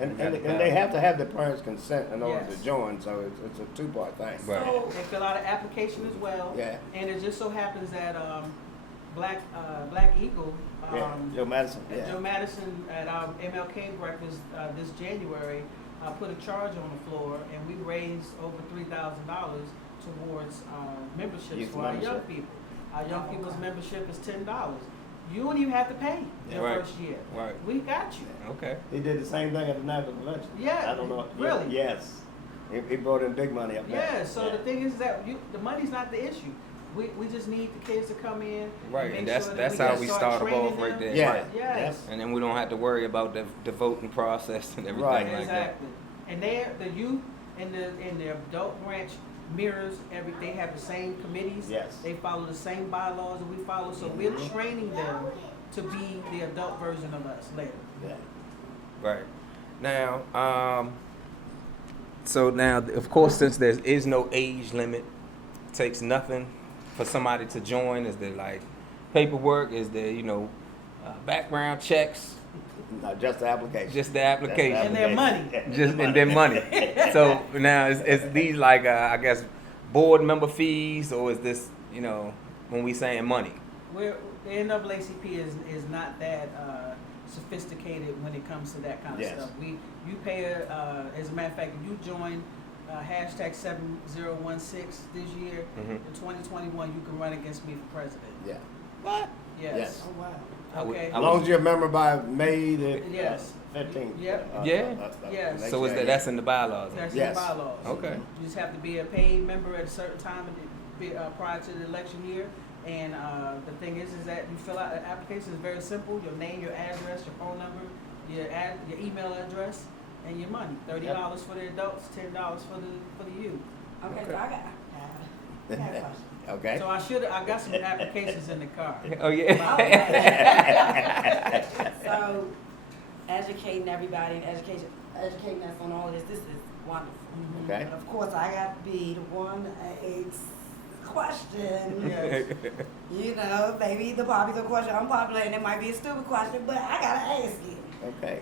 And You have to they have- have to have the parents' consent in order Yes. to join, so it's a two-part thing. Right. So, They fill out an application as well. Yeah. And it just so happens that Black Eagle, Yeah, Joe Madison, and yeah. Joe Madison at our MLK breakfast this January put a charge on the floor, and we raised over $3,000 towards memberships Youth for our young membership. people. Our young Oh, people's okay. membership is $10. You don't even have to pay the Right. first year. Right. We got you. Okay. He did the same thing at the National Convention. Yeah, I don't know. really? Yes. He brought in big money up there. Yeah, so the thing is that the money's not the issue. We just need the kids to come in. Right, make and that's sure that's that how we start start training off right them. there. Yeah. Right. Yes. And then we don't have to worry about the voting process and everything Right. like that. Exactly. And the youth in the adult branch mirrors they have the same committees. Yes. They follow the same bylaws that we follow. So we're training them to be the adult version of us later. Yeah. Right. Now, so now, of course, since there is no age limit, takes nothing for somebody to join. Is there like paperwork? Is there background checks? No, just the application. Just the application. And their money. Just and then money. So now is these like I guess board member fees, or is this when we saying money? The NAACP is not that sophisticated when it comes to that kind of Yes. stuff. You pay as a matter of fact, if you join hashtag 7016 this year Mhm. in 2021, you can run against me for president. Yeah. What? Yes. Yes. oh wow. I would- Okay. I As long as you're a member by May the Yes. 15th. Yep. Yeah. Yes. So is that's in the bylaws? That's Yes. in the bylaws. Okay. You just have to be a paid member at a certain time prior to the election year. And the thing is that you fill out an application. It's very simple. Your name, your address, your phone number, your email address, and your money. $30 for the adults, $10 for the youth. Okay, Okay. so I got a question. Okay. So I got some applications in the car. Oh yeah. So, educating everybody and educating us on all of this is wonderful. Okay. But of course, I got to be the one that asks question. Yes. Maybe the popular question, unpopular, and it might be a stupid question, but I gotta ask it. Okay.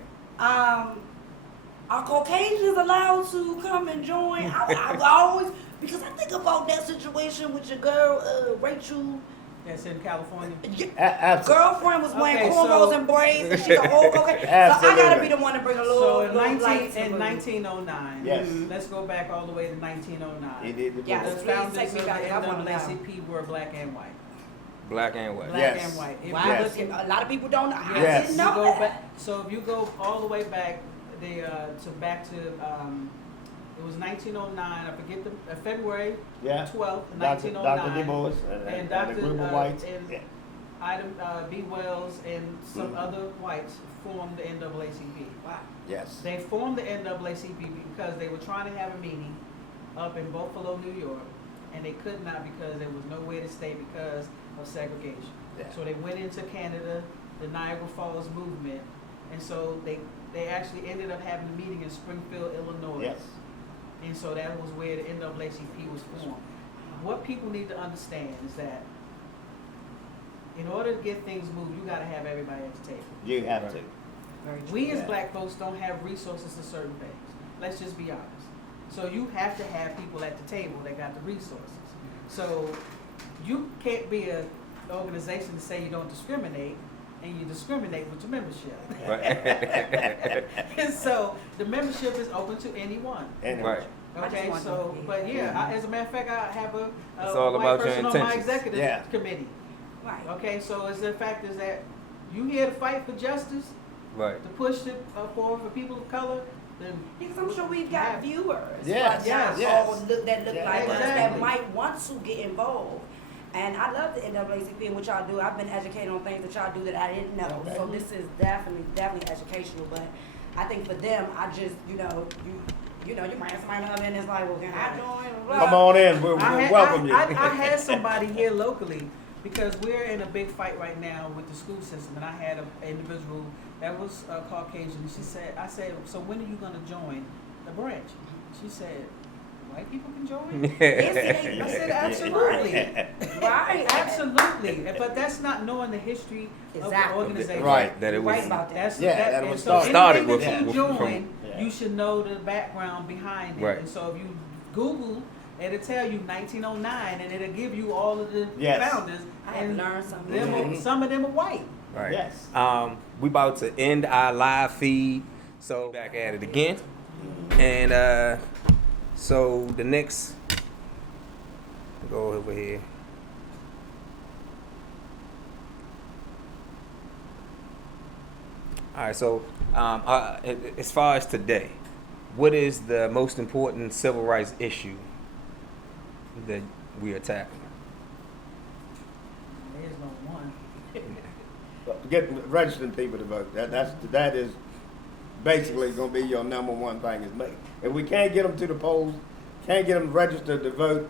Are Caucasians allowed to come and join? I always, because I think about that situation with your girl, Rachel. That's in California. Absolutely. Girlfriend was wearing Okay, cornrows so- and braids, and she's a whole Caucasian. So I gotta Absolutely. be the one to bring a little, So in little light to the 1909, Yes. let's go back all the way to 1909. He did the Yes. The book. Please founders take of me the back. I wanna know. NAACP were black and white. Black and white. Black Yes. and white. If Wow, you- Yes. look, a lot of people don't know. I Yes. didn't You know go that. back, so if you go all the way back, it was 1909. I forget the February Yeah. 12th, Dr. 1909. Du Bois and And the group of whites. and Yeah. B. Wells and some other whites formed the NAACP. Wow. Yes. They formed the NAACP because they were trying to have a meeting up in Buffalo, New York, and they could not because there was nowhere to stay because of segregation. Yeah. So they went into Canada, the Niagara Falls movement, and so they actually ended up having a meeting in Springfield, Illinois. Yes. And so that was where the NAACP was formed. What people need to understand is that in order to get things moved, you gotta have everybody at the table. You have to. We as Yeah. black folks don't have resources to certain things. Let's just be honest. So you have to have people at the table that got the resources. So you can't be an organization to say you don't discriminate and you discriminate with your membership. Right. And so the membership is open to anyone. Anyway. Right. Okay, so, but yeah, as a matter of fact, I have a It's all white about your person on my intentions. executive Yeah. committee. Right. Okay, so it's the fact is that you here to fight for justice, Right. to push it forward for people of color, then Because I'm sure we've got Yeah. viewers Yes, right now yes. that look Yeah, like us that exactly. might want to get involved. And I love the NAACP and what y'all do. I've been educated on things that y'all do that I didn't know. Okay. So this is definitely educational. But I think for them, I just, you might have somebody up and it's like, well, can I join? Blah. Come on in. We'll I welcome you. had somebody here locally because we're in a big fight right now with the school system, and I had an individual that was Caucasian. And I said, so when are you going to join the branch? She said, white people can join? I said, absolutely. Right. Absolutely. But that's not knowing the history of the Exactly. organization. Right. That it You're was right about that. That's Yeah, that and was so started anything with- that you with- join, from- Yeah. you should know the background behind it. Right. And so if you Google, it'll tell you 1909, and it'll give you all of the Yes. founders. I have And learned something. them some of them are white. Right. Yes. We about to end our live feed, so back at it again. And so the next, go over here. All right. So as far as today, what is the most important civil rights issue that we are tackling? There's no one. Getting registering people to vote. That is basically going to be your number one thing. If we can't get them to the polls, can't get them registered to vote,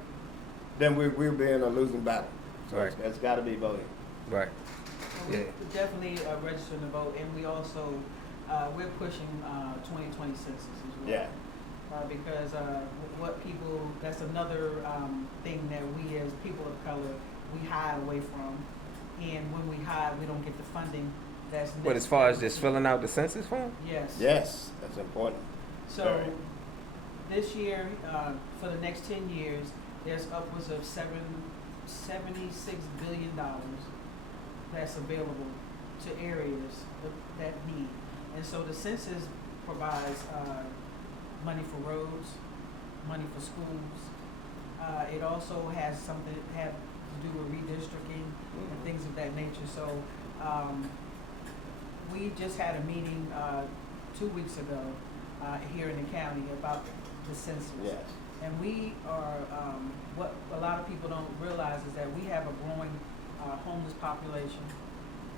then we'll be in a losing battle. So Right. it's got to be voting. Right. So Yeah. we're definitely registering to vote, and we also we're pushing 2020 census as well. Yeah. Because what people, that's another thing that we as people of color, we hide away from. And when we hide, we don't get the funding that's necessary. But as far as just filling out the census form? Yes. Yes, that's important. So Very. this year, for the next 10 years, there's upwards of $76 billion that's available to areas that need. And so the census provides money for roads, money for schools. It also has something to do with redistricting and things of that nature. So we just had a meeting 2 weeks ago here in the county about the census. Yes. And we are, what a lot of people don't realize is that we have a growing homeless population.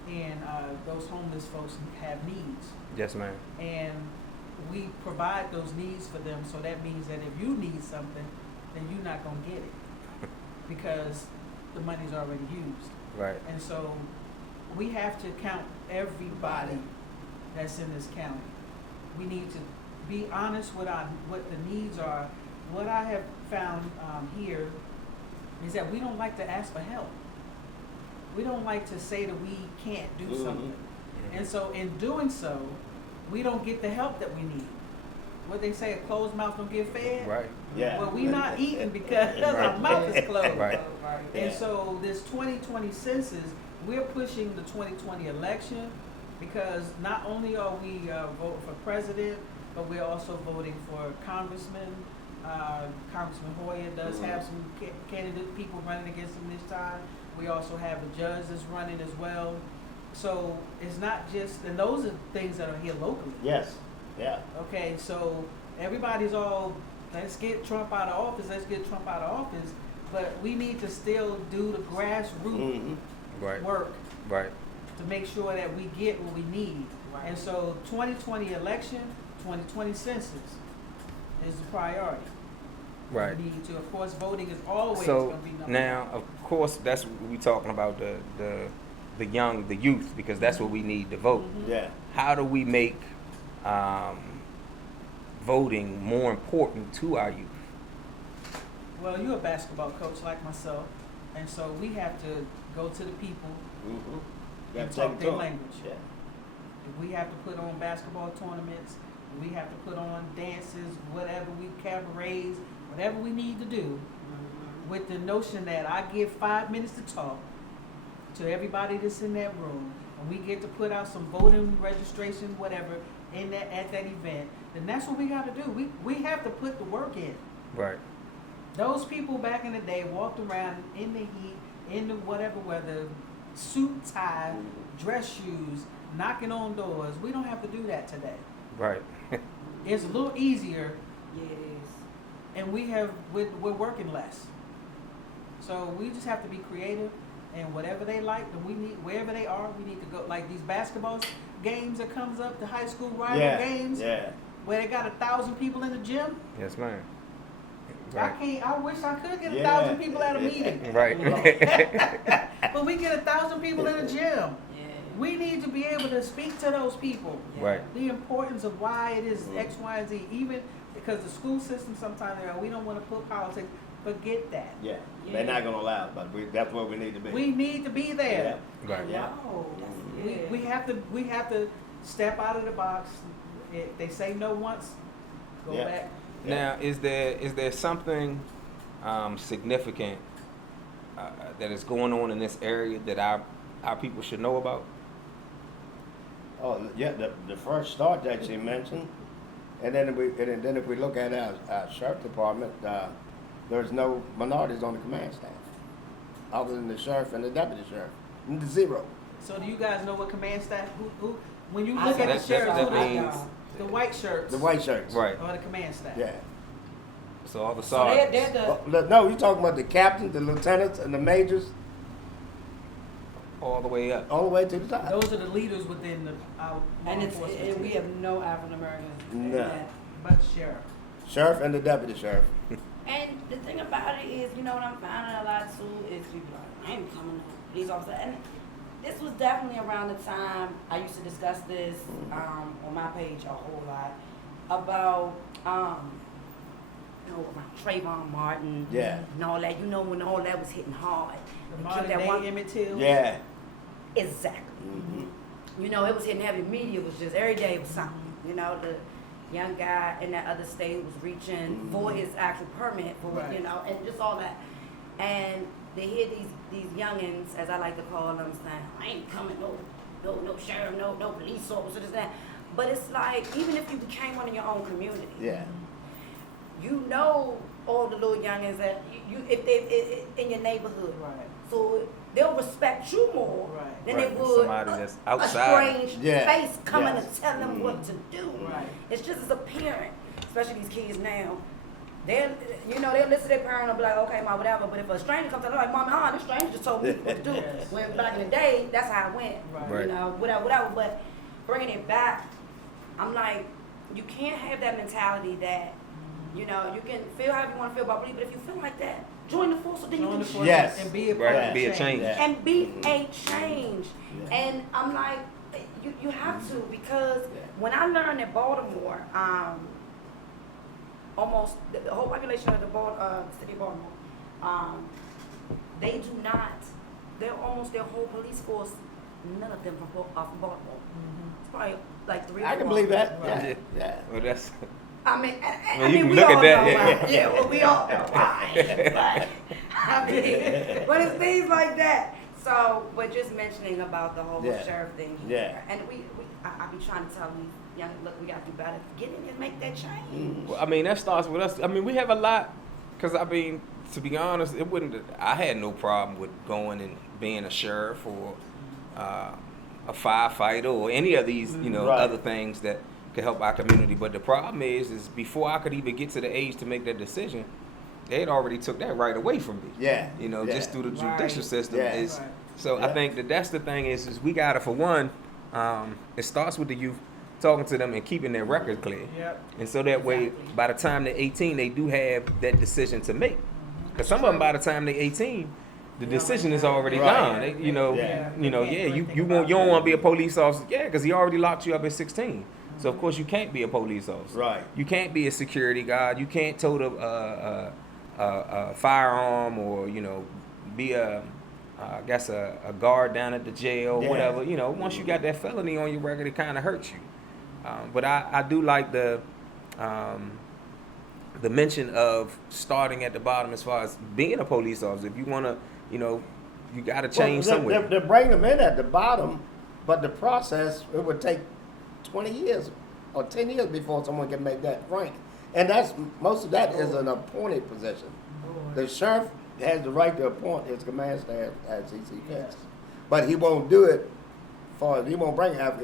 And those homeless folks have needs. Yes, ma'am. And we provide those needs for them, so that means that if you need something, then you're not gonna get it because the money's already used. Right. And so we have to count everybody that's in this county. We need to be honest with what the needs are. What I have found here is that we don't like to ask for help. We don't like to say that we can't do something. And so in doing so, we don't get the help that we need. What they say, a closed mouth don't get fed. Right. Yeah. Well, we not eating because Right. our mouth is closed. Right. And so this 2020 census, we're pushing the 2020 election because not only are we voting for president, but we're also voting for congressman. Congressman Hoyer does have some candidate people running against him this time. We also have a judge that's running as well. So it's not just, and those are things that are here locally. Yes. Yeah. Okay, so everybody's all, let's get Trump out of office, let's get Trump out of office, but we need to still do the grassroots Right. work Right. to make sure that we get what we need. Right. And so 2020 election, 2020 census is the priority. Right. We need to, of course, voting is always So going to be number now, one. of course, that's we talking about the young, the youth, because that's what we need to vote. Yeah. How do we make voting more important to our youth? Well, you're a basketball coach like myself, and so we have to go to the people Mm-hmm. and Gotta talk take it their to 'em. language. Yeah. If we have to put on basketball tournaments, we have to put on dances, whatever cabarets, whatever we need to do, with the notion that I give 5 minutes to talk to everybody that's in that room, and we get to put out some voting registration, whatever, in that at that event, then that's what we got to do. We have to put the work in. Right. Those people back in the day walked around in the heat, in the whatever weather, suit, tie, dress shoes, knocking on doors. We don't have to do that today. Right. It's a little easier, Yeah, it is. and we're working less. So we just have to be creative, and whatever they like, then we need, wherever they are, we need to go. Like these basketball games that comes up, the high school rival games, Yeah. where they got 1,000 people in the gym. Yes, ma'am. I Right. can't. I wish I could get Yeah. 1,000 people at a meeting. Right. But we get 1,000 people in the gym. Yeah. We need to be able to speak to those people. Right. The importance of why it is X, Y, and Z. Even because the school system sometimes, we don't want to put politics. Forget that. Yeah. Yeah. They're not gonna allow it, but that's where we need to be. We need to be there. Right. Yeah. Wow, that's good. We have to step out of the box. If they say no once, go Yeah. back. Now, is there something significant that is going on in this area that our people should know about? Oh, yeah, the first start that you mentioned, and then if we look at our sheriff department, there's no minorities on the command staff, other than the sheriff and the deputy sheriff. Zero. So do you guys know what command staff? Who when you I look at that- the sheriff, that who they- means- the white shirts, The white shirts. Right. or the command staff. Yeah. So all the So they're sergeants. the, Well, look, no, you're talking about the captains, the lieutenants, and the majors, all the way up. all the way to the top. Those are the leaders within our law and enforcement we team. have no African Americans. in No. that. But sheriff. Sheriff and the deputy sheriff. And the thing about it is, you know what I'm finding a lot too is people like, I ain't coming up. These officers, and this was definitely around the time I used to discuss this on my page a whole lot about you know, around Trayvon Martin, Yeah. and all that. You know, when all that was hitting hard. The They modern killed that day one- Emmett Till. Yeah. Exactly. Mm-hmm. You know, it was hitting heavy. Media was just every day was something. You know, the young guy in that other state was reaching for his actual permit for Right. you know, and just all that. And they hear these youngins, as I like to call them, saying, "I ain't coming, no sheriff, no police officer, this that." But it's like, even if you became one in your own community, Yeah. you know all the little youngins that if they in your neighborhood, Right. so they'll respect you more Right. than Right, they than would somebody that's outside. a strange Yeah. face coming Yes. and telling them what to do. Right. It's just as a parent, especially these kids now. They'll listen to their parent and be like, okay, mom, whatever. But if a stranger comes to them, like, mom, this stranger just told me what to do. Yes. When back in the day, that's how it went. Right. You know, whatever. But bringing it back, I'm like, you can't have that mentality that, you know, you can feel how you want to feel about police, but if you feel like that, join the force so then Join you the can force Yes. and be a Right, part of be a change. Yeah. and be a change. Yeah. And I'm like, you have to, because Yeah. when I learned in Baltimore, almost the whole population of the city of Baltimore, they do not. They're almost their whole police force. None of them from Baltimore. It's probably like 3 or 4. I can believe that. Right. Yeah. Yeah. Well, that's I mean, Well, you can we look all at that, know yeah. why. Yeah, well, we all know why. But, I mean, but it's things like that. So, but just mentioning about the whole Yeah. sheriff thing. Yeah. And I be trying to tell these young, look, we got to do better. Get in and make that change. Well, I mean, that starts with us. I mean, we have a lot, because, I mean, to be honest, I had no problem with going and being a sheriff or a firefighter or any of these, you know, Right. other things that could help our community. But the problem is before I could even get to the age to make that decision, they had already took that right away from me. Yeah. You know, Yeah. just through the Right. judicial system. Yeah. Is Right. So Yeah. I think that's the thing is we gotta, for one, it starts with the youth, talking to them and keeping their record clear. Yep. And so that way, Exactly. by the time they're 18, they do have that decision to make. Because some of them, by the time they're 18, the decision is already Right. gone. They, you know, Yeah. you know, They can't yeah, do you anything you about want you it. don't want to be a police officer, yeah, because he already locked you up at 16. So of course you can't be a police officer. Right. You can't be a security guard. You can't tote a firearm or be I guess a guard down at the jail or Yeah. whatever. You know, once you got that felony on your record, it kind of hurts you. But I do like the mention of starting at the bottom as far as being a police officer. If you want to, you got to change somewhere. They bring them in at the bottom, but the process, it would take 20 years or 10 years before someone can make that rank. And most of that is an appointed position. The sheriff has the right to appoint his command staff as he sees fit. Yes. But he won't do it he won't he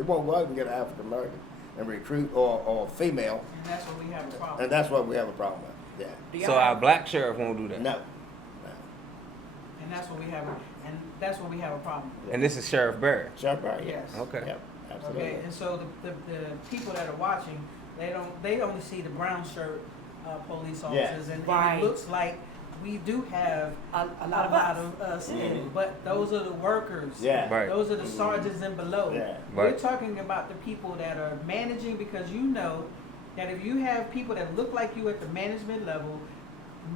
won't go out and get an African American and recruit or female, And that's what we have a problem. and that's what we have a problem with. Yeah. So our black sheriff won't do that. No. And that's what we have, a problem with. And this is Sheriff Barry. Sheriff Barry, Yes. Okay. Yep, absolutely. Okay, and so the people that are watching, they only see the brown shirt police officers, and Right. it looks like we do have A a lot lot of of us us. in it, but those are the workers. Yeah. Right. Those are the sergeants and below. Yeah. We're Right. talking about the people that are managing, because you know that if you have people that look like you at the management level,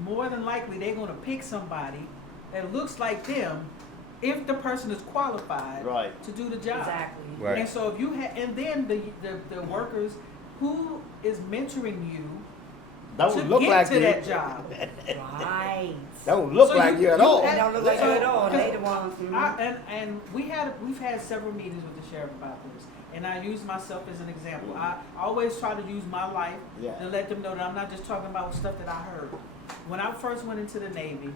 more than likely they're going to pick somebody that looks like them if the person is qualified Right. to do the job. Exactly. Right. And so if you and then the workers who is mentoring you Don't to look get like to you. that job. Right. Don't look So like you at you all. They don't look like you at all. They the ones. And we've had several meetings with the sheriff about this, and I use myself as an example. I always try to use my life Yeah. to let them know that I'm not just talking about stuff that I heard. When I first went into the Navy,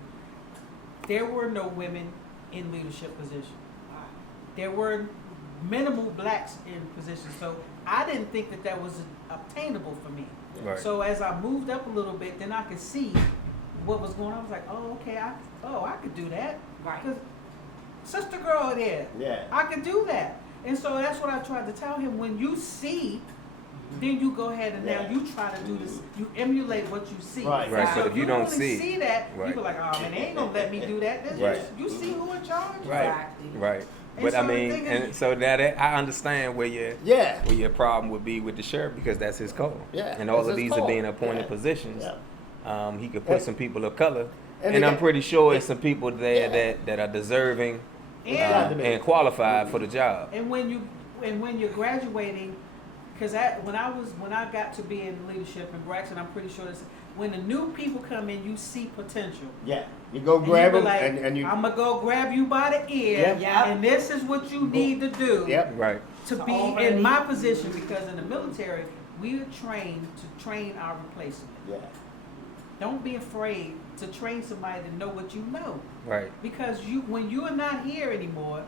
there were no women in leadership positions. There were minimal blacks in positions, so I didn't think that was obtainable for me. Right. So as I moved up a little bit, then I could see what was going on. I was like, oh, okay, I could do that. Right. 'Cause sister girl there, Yeah. I could do that. And so that's what I tried to tell him. When you see, then you go ahead and Yeah. now you try to do this. You emulate what you see. Right. Right, So but if you don't only see- that, right. you go like, oh man, they ain't gonna let me do that. That's Right. You see who in charge? Right. Exactly. Right. And But so I the mean, thing is- and so that I understand where Yeah. your problem would be with the sheriff, because that's his call. Yeah, And all that's of his these are call. being appointed Yeah. positions. Yeah. He could put some people of color, And and they I'm got- pretty sure there's some people there Yeah. that are deserving And and qualified for the job. And when you're graduating, because when I got to be in leadership in Braxton, I'm pretty sure this, when the new people come in, you see potential. Yeah. You go And grab you be them like, and you. I'm gonna go grab you by the ear, Yep. and this is what you need to do Yep. Right. to be Already. in my position. Because in the military, we are trained to train our replacement. Yeah. Don't be afraid to train somebody to know what you know. Right. Because when you are not here anymore,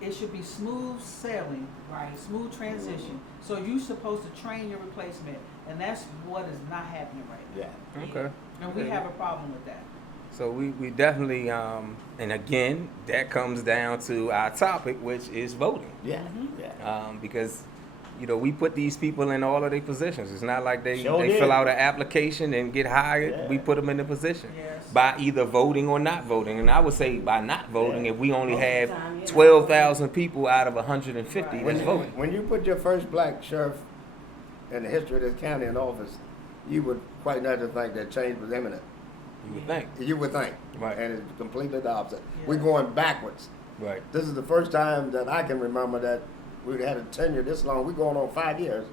it should be smooth sailing, Right. smooth transition. So you're supposed to train your replacement, and that's what is not happening right now. Yeah. Okay. And we have a problem with that. So we definitely and again that comes down to our topic, which is voting. Yeah. Mhm. Yeah. Because we put these people in all of their positions. It's not like they Sure did. fill out an application and get hired. Yeah. We put them in the position Yes. by either voting or not voting. And I would say by not voting, Yeah. if we only Most of the have time, yeah. 12,000 people out of 150 Right. When that's you, voting. when you put your first black sheriff in the history of this county in office, you would quite naturally think that change was imminent. You would think. You would think. Right. And it's completely the opposite. Yeah. We're going backwards. Right. This is the first time that I can remember that we've had a tenure this long. We're going on 5 years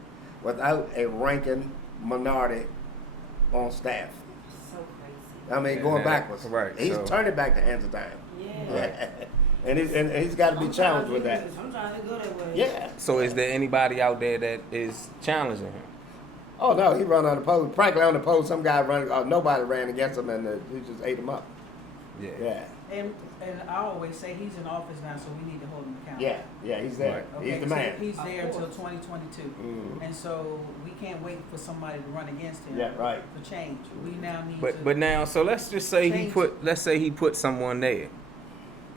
without a ranking minority on staff. So crazy. I mean, Yeah, going that- backwards. right, He's so- turning back the hands of time. Yeah. and he's got to be challenged with that. Sometimes they go that way. Yeah. So is there anybody out there that is challenging him? Oh no, he run on the post. Frankly, on the post, some guy running. Nobody ran against him, and he just ate him up. Yeah. Yeah. And I always say he's in office now, so we need to hold him accountable. Yeah. He's there. Right. He's the so man. he's Of there until course. 2022. Mhm. And so we can't wait for somebody to run against him. Yeah, right. For change. We now need to. But now, so let's just say Change. let's say he put someone there,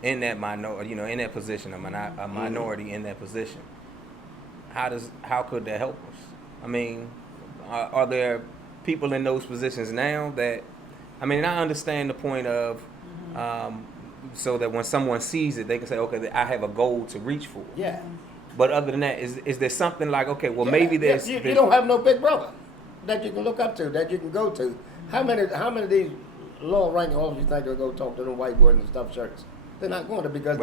in that minority, in that position, a minority in that position. How could that help us? I mean, are there people in those positions now that, I understand the point of, so that when someone sees it, they can say, okay, I have a goal to reach for. Yeah. But other than that, is there something like, okay, well, maybe there's... You don't have no big brother that you can look up to, that you can go to. How many of these lower-ranking officers you think will go talk to them white boys in stuffed shirts? They're not going to, because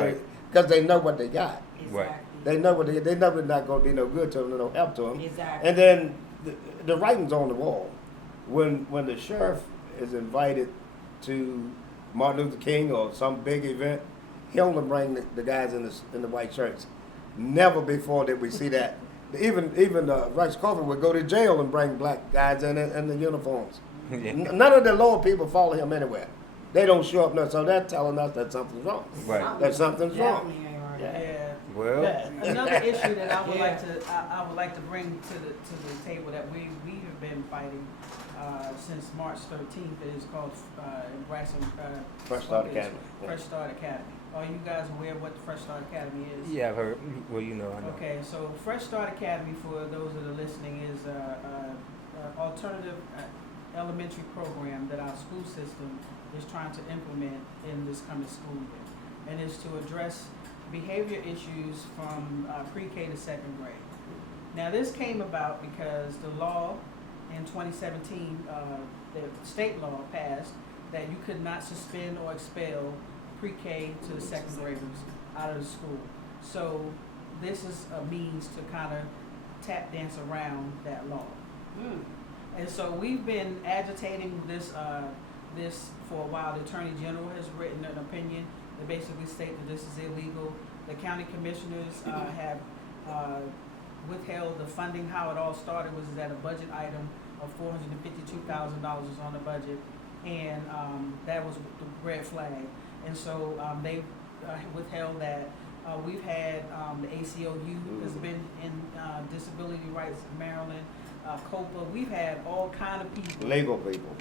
they know what they got. Exactly. Right. They know they know it's not going to be no good to them, no help to them. Exactly. And then the writing's on the wall. When the sheriff is invited to Martin Luther King or some big event, he'll bring the guys in the white shirts. Never before did we see that. Even Rice Coffee would go to jail and bring black guys in the uniforms. Yeah. None of the lower people follow him anywhere. They don't show up, so they're telling us that something's wrong. Right. That something's wrong. Definitely ain't right. Yeah. Well, Another issue that I would Yeah. like to bring to the table that we have been fighting since March 13th is called in Braxton. Fresh Start Academy. Fresh Start Academy. Are you guys aware of what the Fresh Start Academy is? yeah, I've heard. Well, I know. Okay, so Fresh Start Academy, for those that are listening, is an alternative elementary program that our school system is trying to implement in this coming school year, and is to address behavior issues from pre-K to second grade. Now, this came about because the law in 2017, the state law passed that you could not suspend or expel pre-K to the second graders out of the school. So this is a means to kind of tap dance around that law. And so we've been agitating this for a while. The Attorney General has written an opinion that basically states that this is illegal. The county commissioners have withheld the funding. How it all started was that a budget item of $452,000 was on the budget, and that was the red flag. And so they withheld that. We've had the ACLU has been in disability rights in Maryland, COPA. We've had all kind of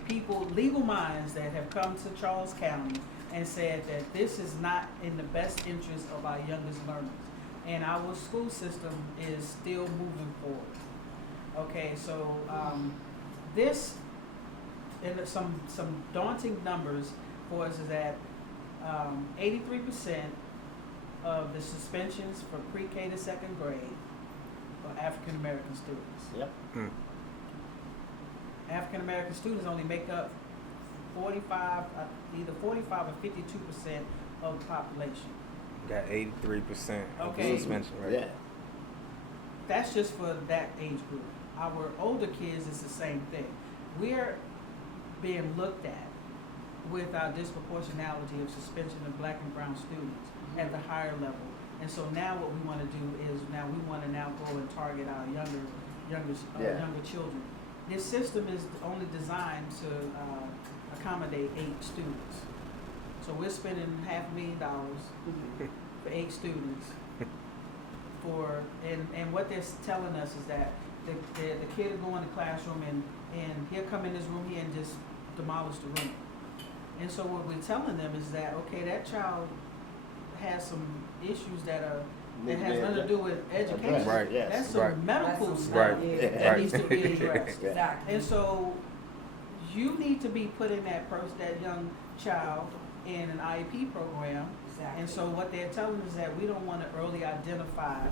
people. Legal minds that have come to Charles County and said that this is not in the best interest of our youngest learners. And our school system is still moving forward. Okay, so this, and some daunting numbers for us is that 83% of the suspensions for pre-K to second grade are African American students. Yep. African American students only make up either 45 or 52% of the population. Got 83% of Okay. suspension, right? Yeah. That's just for that age group. Our older kids is the same thing. We're being looked at with our disproportionality of suspension of black and brown students at the higher level. And so now what we want to do is we want to now go and target our younger children. This system is only designed to accommodate 8 students. So we're spending $500,000 for 8 students. And what they're telling us is that the kid will go in the classroom and he'll come in this room here and just demolish the room. And so what we're telling them is that, okay, that child has some issues that has nothing to do with education. Right. Yes. That's some medical stuff Right. that needs to be addressed. Exactly. And so you need to be putting that young child in an IEP program. Exactly. And so what they're telling us is that we don't want to early identify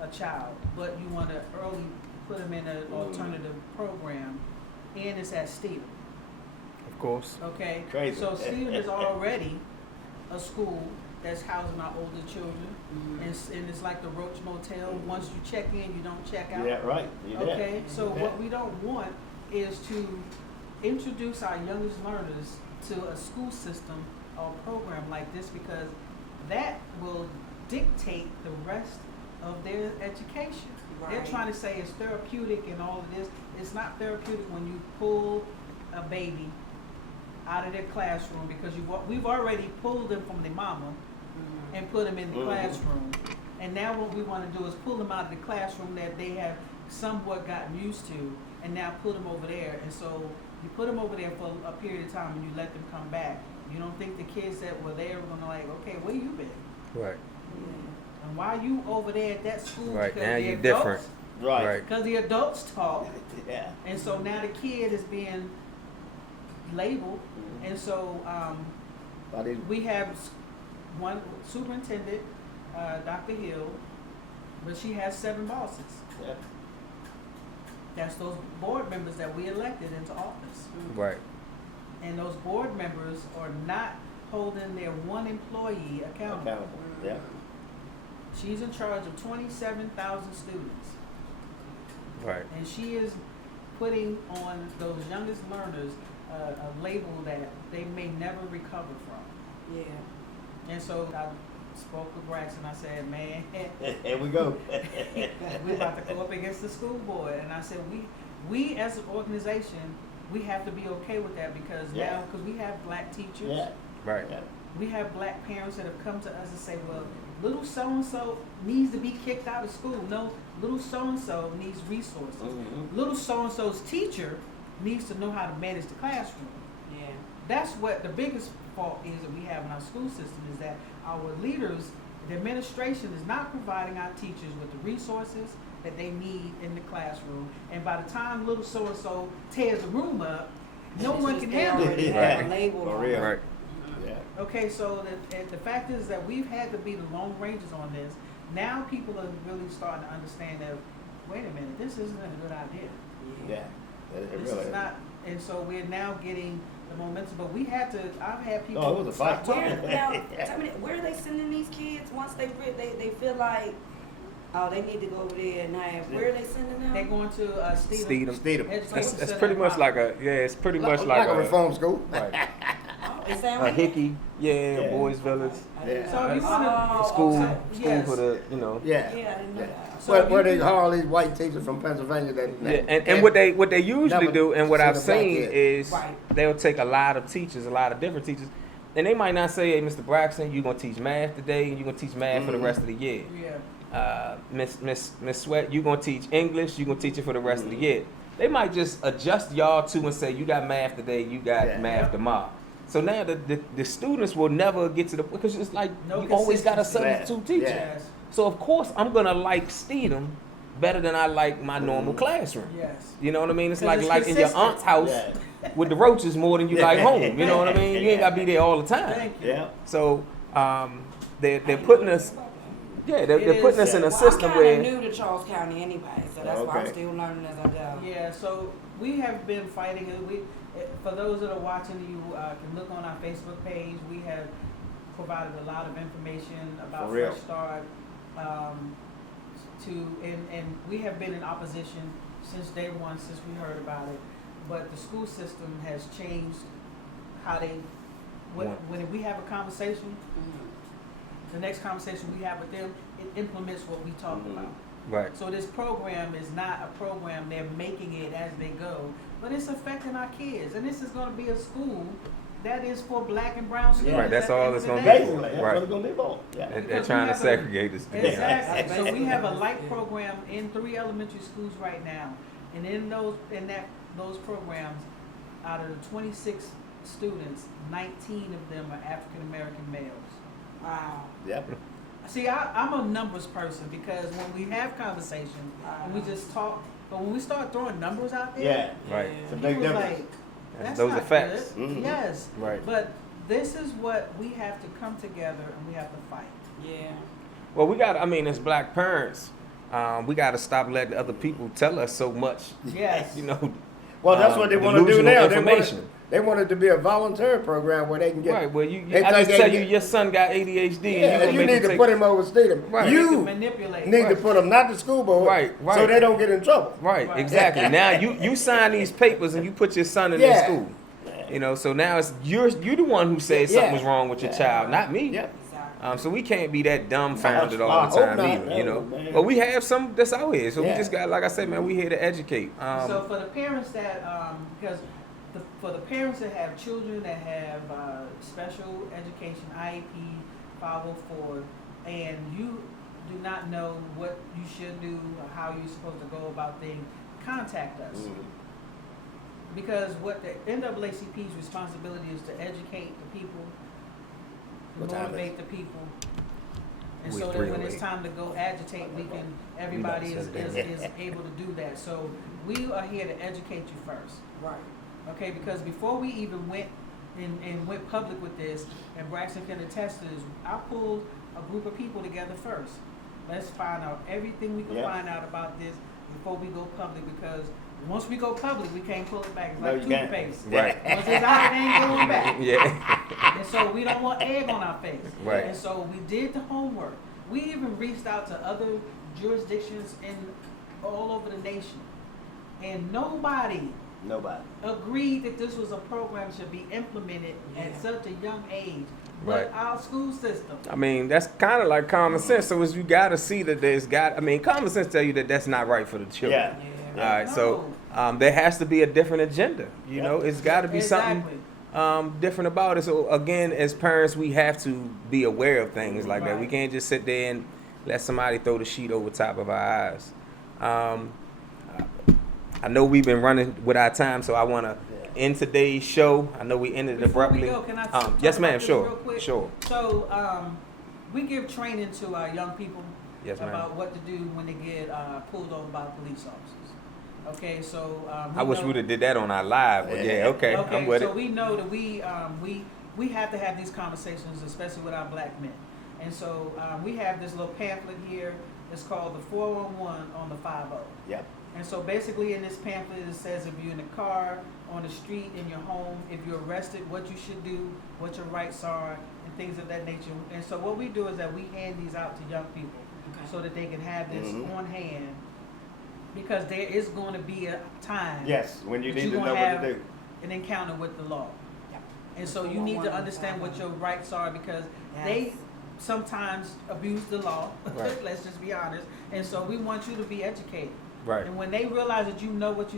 a child, but you want to early put them in an alternative program, and it's at Stephen. Of course. Okay? Crazy. So Stephen is already a school that's housing our older children, and it's like the Roach Motel. Once you check in, you don't check out. Yeah, right. You did. Okay? So what we don't want is to introduce our youngest learners to a school system or program like this, because that will dictate the rest of their education. They're Right. trying to say it's therapeutic and all of this. It's not therapeutic when you pull a baby out of their classroom, because we've already pulled them from their mama and put them in the classroom. And now what we want to do is pull them out of the classroom that they have somewhat gotten used to, and now put them over there. And so you put them over there for a period of time and you let them come back, You don't think the kids that were there were gonna like, okay, where you been? Right. And why you over there at that school? Right. Because Now the you're adults- different. Right. Because the adults talk, Yeah. and so now the kid is being labeled, and so But it- we have one superintendent, Dr. Hill, but she has 7 bosses. yeah. That's those board members that we elected into office. Right. And those board members are not holding their one employee accountable. Accountable. Yeah. She's in charge of 27,000 students. Right. And she is putting on those youngest learners a label that they may never recover from. Yeah. And so I spoke with Braxton. I said, man, Here we go. we're about to go up against the school board. And I said, we as an organization, we have to be okay with that because Yeah. now, because we have black teachers, Yeah. Right. Yeah. we have black parents that have come to us and say, well, little so-and-so needs to be kicked out of school. No, little so-and-so needs resources. Mhm. Little so-and-so's teacher needs to know how to manage the classroom. Yeah. That's what the biggest fault is that we have in our school system is that our leaders, the administration is not providing our teachers with the resources that they need in the classroom. And by the time little so-and-so tears the room up, no one can handle it. They Yeah. have a label For on real. it. Right. Yeah. Okay, so the fact is that we've had to be the lone rangers on this. Now people are really starting to understand that, wait a minute, this isn't a good idea. Yeah. It This really is not, and so we're now getting the momentum, but we had to, I've had people. Oh, it was a fight. stop Where, talking. now, tell me, where are they sending these kids once they feel like, oh, they need to go over there and have, where are they sending them? They're going to Stephen. Stedham. Stedham. Education That's Center pretty in much like Rockford. it's pretty much Like like a reform school. Right. Oh, it sound A like Hickey, yeah, Yeah. Boys Village, I didn't Yeah. So if you know. wanna- Oh, school, okay. Yes. for the, you know. Yeah. Yeah, I didn't know that. So Where if you they can- haul these white teachers from Pennsylvania that Yeah, and what they usually Never do, and what seen I've a black seen kid. is Right. they'll take a lot of teachers, a lot of different teachers, and they might not say, "Hey, Mr. Braxton, you're gonna teach math today, and you're gonna teach math for the rest of the year." Yeah. Miss Sweat, you're gonna teach English, you're gonna teach it for the rest of the year. They might just adjust y'all to and say, "You got math today, you got Yeah. math tomorrow." So now the students will never get to the because it's like No you always got a consistency. substitute teacher. Yeah. Yes. So of course I'm gonna like Stedham better than I like my normal classroom. Yes. You know what I mean? It's 'Cause like it's in your consistent. aunt's house Yeah. with the roaches more than you like home. You know what I mean? You ain't gotta be there all the time. Thank you. Yeah. So they're putting us, yeah, they're It putting is, us in a Well, system I'm where kind of new to Charles County anyway, so that's why I'm Okay. still learning as I go. Yeah, so we have been fighting, and for those that are watching, you can look on our Facebook page. We have provided a lot of information about For real. Fresh Start, and we have been in opposition since day one, since we heard about it. But the school system has changed how they, when we have a conversation, the next conversation we have with them, it implements what we talked about. right. So this program is not a program, they're making it as they go, but it's affecting our kids. And this is gonna be a school that is for black and brown students. Right, that's at the all end it's of the gonna day. be. Basically, that's Right. what it's gonna be for. Yeah. They're Because trying we to have a- segregate us. To be honest. Exactly. So we have a Basically. light program in 3 elementary schools right now. And in those programs, out of the 26 students, 19 of them are African American males. Wow. Yep. See, I'm a numbers person because when we have conversations and we just talk, but when we start throwing numbers out there, Yeah. Right. It's a he big was difference. like, that's Those not are facts. good. Mhm. Yes. Right. But this is what we have to come together and we have to fight. Yeah. Well, we got. I mean, as black parents, we got to stop letting other people tell us so much. Yes. You know. Well, that's what they want to do delusional now. information. They want it to be a voluntary program where they can get. Right. Well, They I think just they tell can you get- your son got ADHD, Yeah, and and you make need him to take- put him over Stedham. Right. They You can manipulate. need to Right. put them, not the school board, Right, so right. they don't get in trouble. Right, Right. exactly. Now you sign these papers and you put your son in Yeah. their school. You know, so now it's you're the one who says Yeah. something was wrong with your Yeah. child, not me. Yep. Exactly. So we can't be that dumbfounded I all the hope time not, either, you no, know. man. But we have some that's out here, so we Yeah. just got, like I said, man, we here to educate. So for the parents that, because for the parents that have children that have special education, IEP, 504, and you do not know what you should do or how you're supposed to go about things, contact us. Because what the NAACP's responsibility is to educate the people, What time is motivate the people, and We so that when it's 3:08. time to go agitate, everybody is able to do that. So we are here to educate you first. Right. Okay, because before we even went and went public with this, and Braxton can attest to this, I pulled a group of people together first. Let's find out everything we can Yeah. find out about this before we go public, because once we go public, we can't pull it back. It's No, like you can't. toothpaste. Right. Once it's out, it ain't going back. Yeah. And so we don't want egg on our face. Right. And so we did the homework. We even reached out to other jurisdictions all over the nation. And nobody agreed that this was a program that should be implemented at such a young age. But Right. our school system. I mean, that's kind of like common sense. So you got to see that common sense tell you that that's not right for the children. Yeah. Yeah. All right, so there has to be a different agenda. You Yep. know, it's got to be Exactly. something different about it. So again, as parents, we have to be aware of things like that. We Right. can't just sit there and let somebody throw the sheet over top of our eyes. I know we've been running with our time, so I want to end today's show. I know we ended it Before we abruptly. go, can I Yes, talk ma'am. about this Sure. real quick? Sure. So we give training to our young people Yes, ma'am. about what to do when they get pulled over by police officers. Okay, so I wish we'd have did that on our live, but yeah, okay, I'm with so it. we know that we have to have these conversations, especially with our black men. And so we have this little pamphlet here. It's called the 411 on the 50. Yep. And so basically in this pamphlet it says if you're in a car, on the street, in your home, if you're arrested, what you should do, what your rights are, and things of that nature. And so what we do is that we hand these out to young people Okay. so that they can have this Mhm. on hand, because there is going to be a time Yes, when you that need to you're know gonna what have to do. an encounter with the law. Yep. And so you need to understand what your rights are, because they Yes. sometimes abuse the law. Right. Let's just be honest. And so we want you to be educated. Right. And when they realize that you know what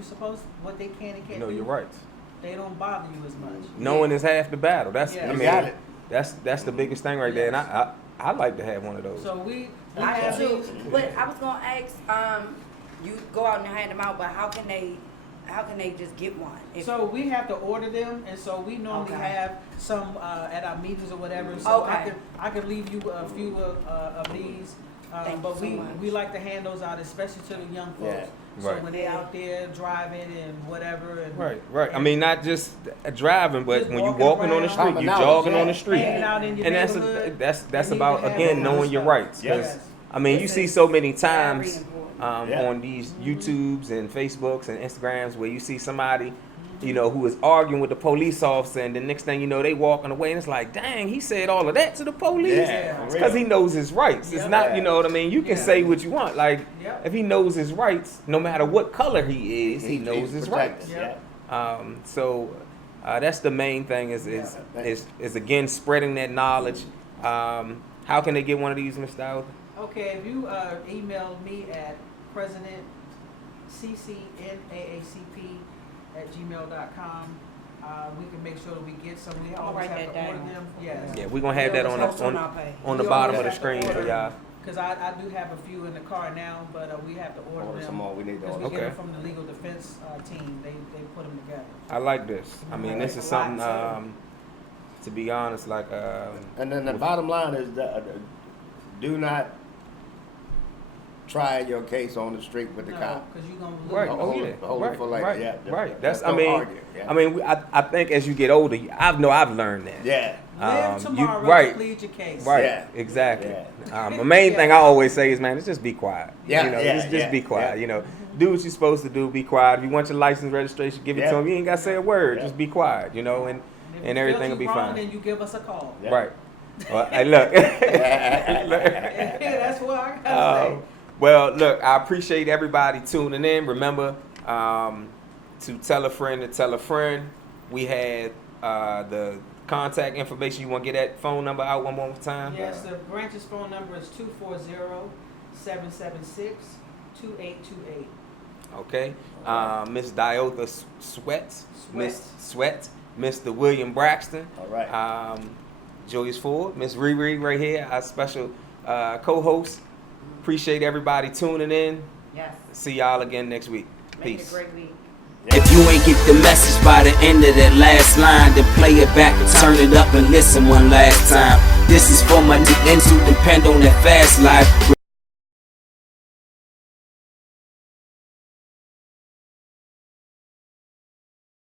what they can and You can't know do, your rights. they don't bother you as much. Knowing is half the battle. That's Yeah. I You mean, got it. that's the biggest thing right there. And I like to have one of those. So we I have do, these. but I was gonna ask, you go out and hand them out, but how can they just get one? So we have to order them, and so we normally Okay. have some at our meetings or whatever. So Okay. I could leave you a few of these, Thank but you so much. we like to hand those out, especially to the young folks. Yeah. So Right. when they're out there driving and whatever, and Right. I mean, not just driving, but Just when you're walking walking on the around. street, Common you're knowledge, jogging yeah. on the street, hanging out in your and neighborhood. that's they need about to have again that knowing your stuff. rights. 'Cause, Yes. I mean, you This see is so many very times important. Yeah. on these YouTubes and Facebooks and Instagrams where you see somebody, you know, who is arguing with the police officer, and the next thing you know, they walking away, and it's like, dang, he said all of that to the police. Yeah, It's for because real. he knows his rights. It's Yep. not, you know what I mean? You can Yeah. say what you want. Like, Yep. if he knows his rights, no matter what color he is, he knows his rights. protected, Yeah. So that's the main thing is again spreading that knowledge. How can they get one of these, Mr. Dyotha? Okay, if you email me at presidentccnaacp@gmail.com, we can make sure that we get some. We I'll always write have that to order down. them. Yes. Yeah, we're gonna have that on Post the our page. on the We bottom of always the have to screen for order y'all. Because I do have a few in the car now, but we have to order Order them. some more. We need to Because we order. get Okay. them from the legal defense team. They put them together. I like this. I mean, this is That's a lot, something. To be honest, like And then the bottom line is that do not try your case on the street with the cop. Because you're going to lose. right. Hold Oh it- yeah. hold it Right. for later, Right. yeah. Right. That's. I Don't mean. argue, yeah. I mean. I think as you get older, I've learned that. Yeah. Live tomorrow right. to plead your case. Right, Yeah. exactly. Yeah. The main thing I always say is, man, is just be quiet. Yeah, you know, yeah, just yeah, be quiet. yeah. You know, do what you're supposed to do. Be quiet. If you want your license registration, give it Yeah. to them. You ain't gotta say a word. Yeah. Just be quiet. You know, and If you everything feel will be you wrong, fine. Then you give us a call. Yeah. Right. Well, hey, look. That's what I gotta say. Well, look, I appreciate everybody tuning in. Remember to tell a friend to tell a friend. We had the contact information. You want to get that phone number out one more time? Yes, the branch's phone number is 240-776-2828. Okay. Miss Dyotha Sweat, Miss Sweat, Mr. William Braxton, All right. Julius Ford, Miss Riri right here, our special co-host. Appreciate everybody tuning in. Yes. See y'all again next week. Make it a Peace. great week. If you ain't get the message by the end of that last line, then play it back and turn it up and listen one last time. This is for my niggas who depend on that fast life.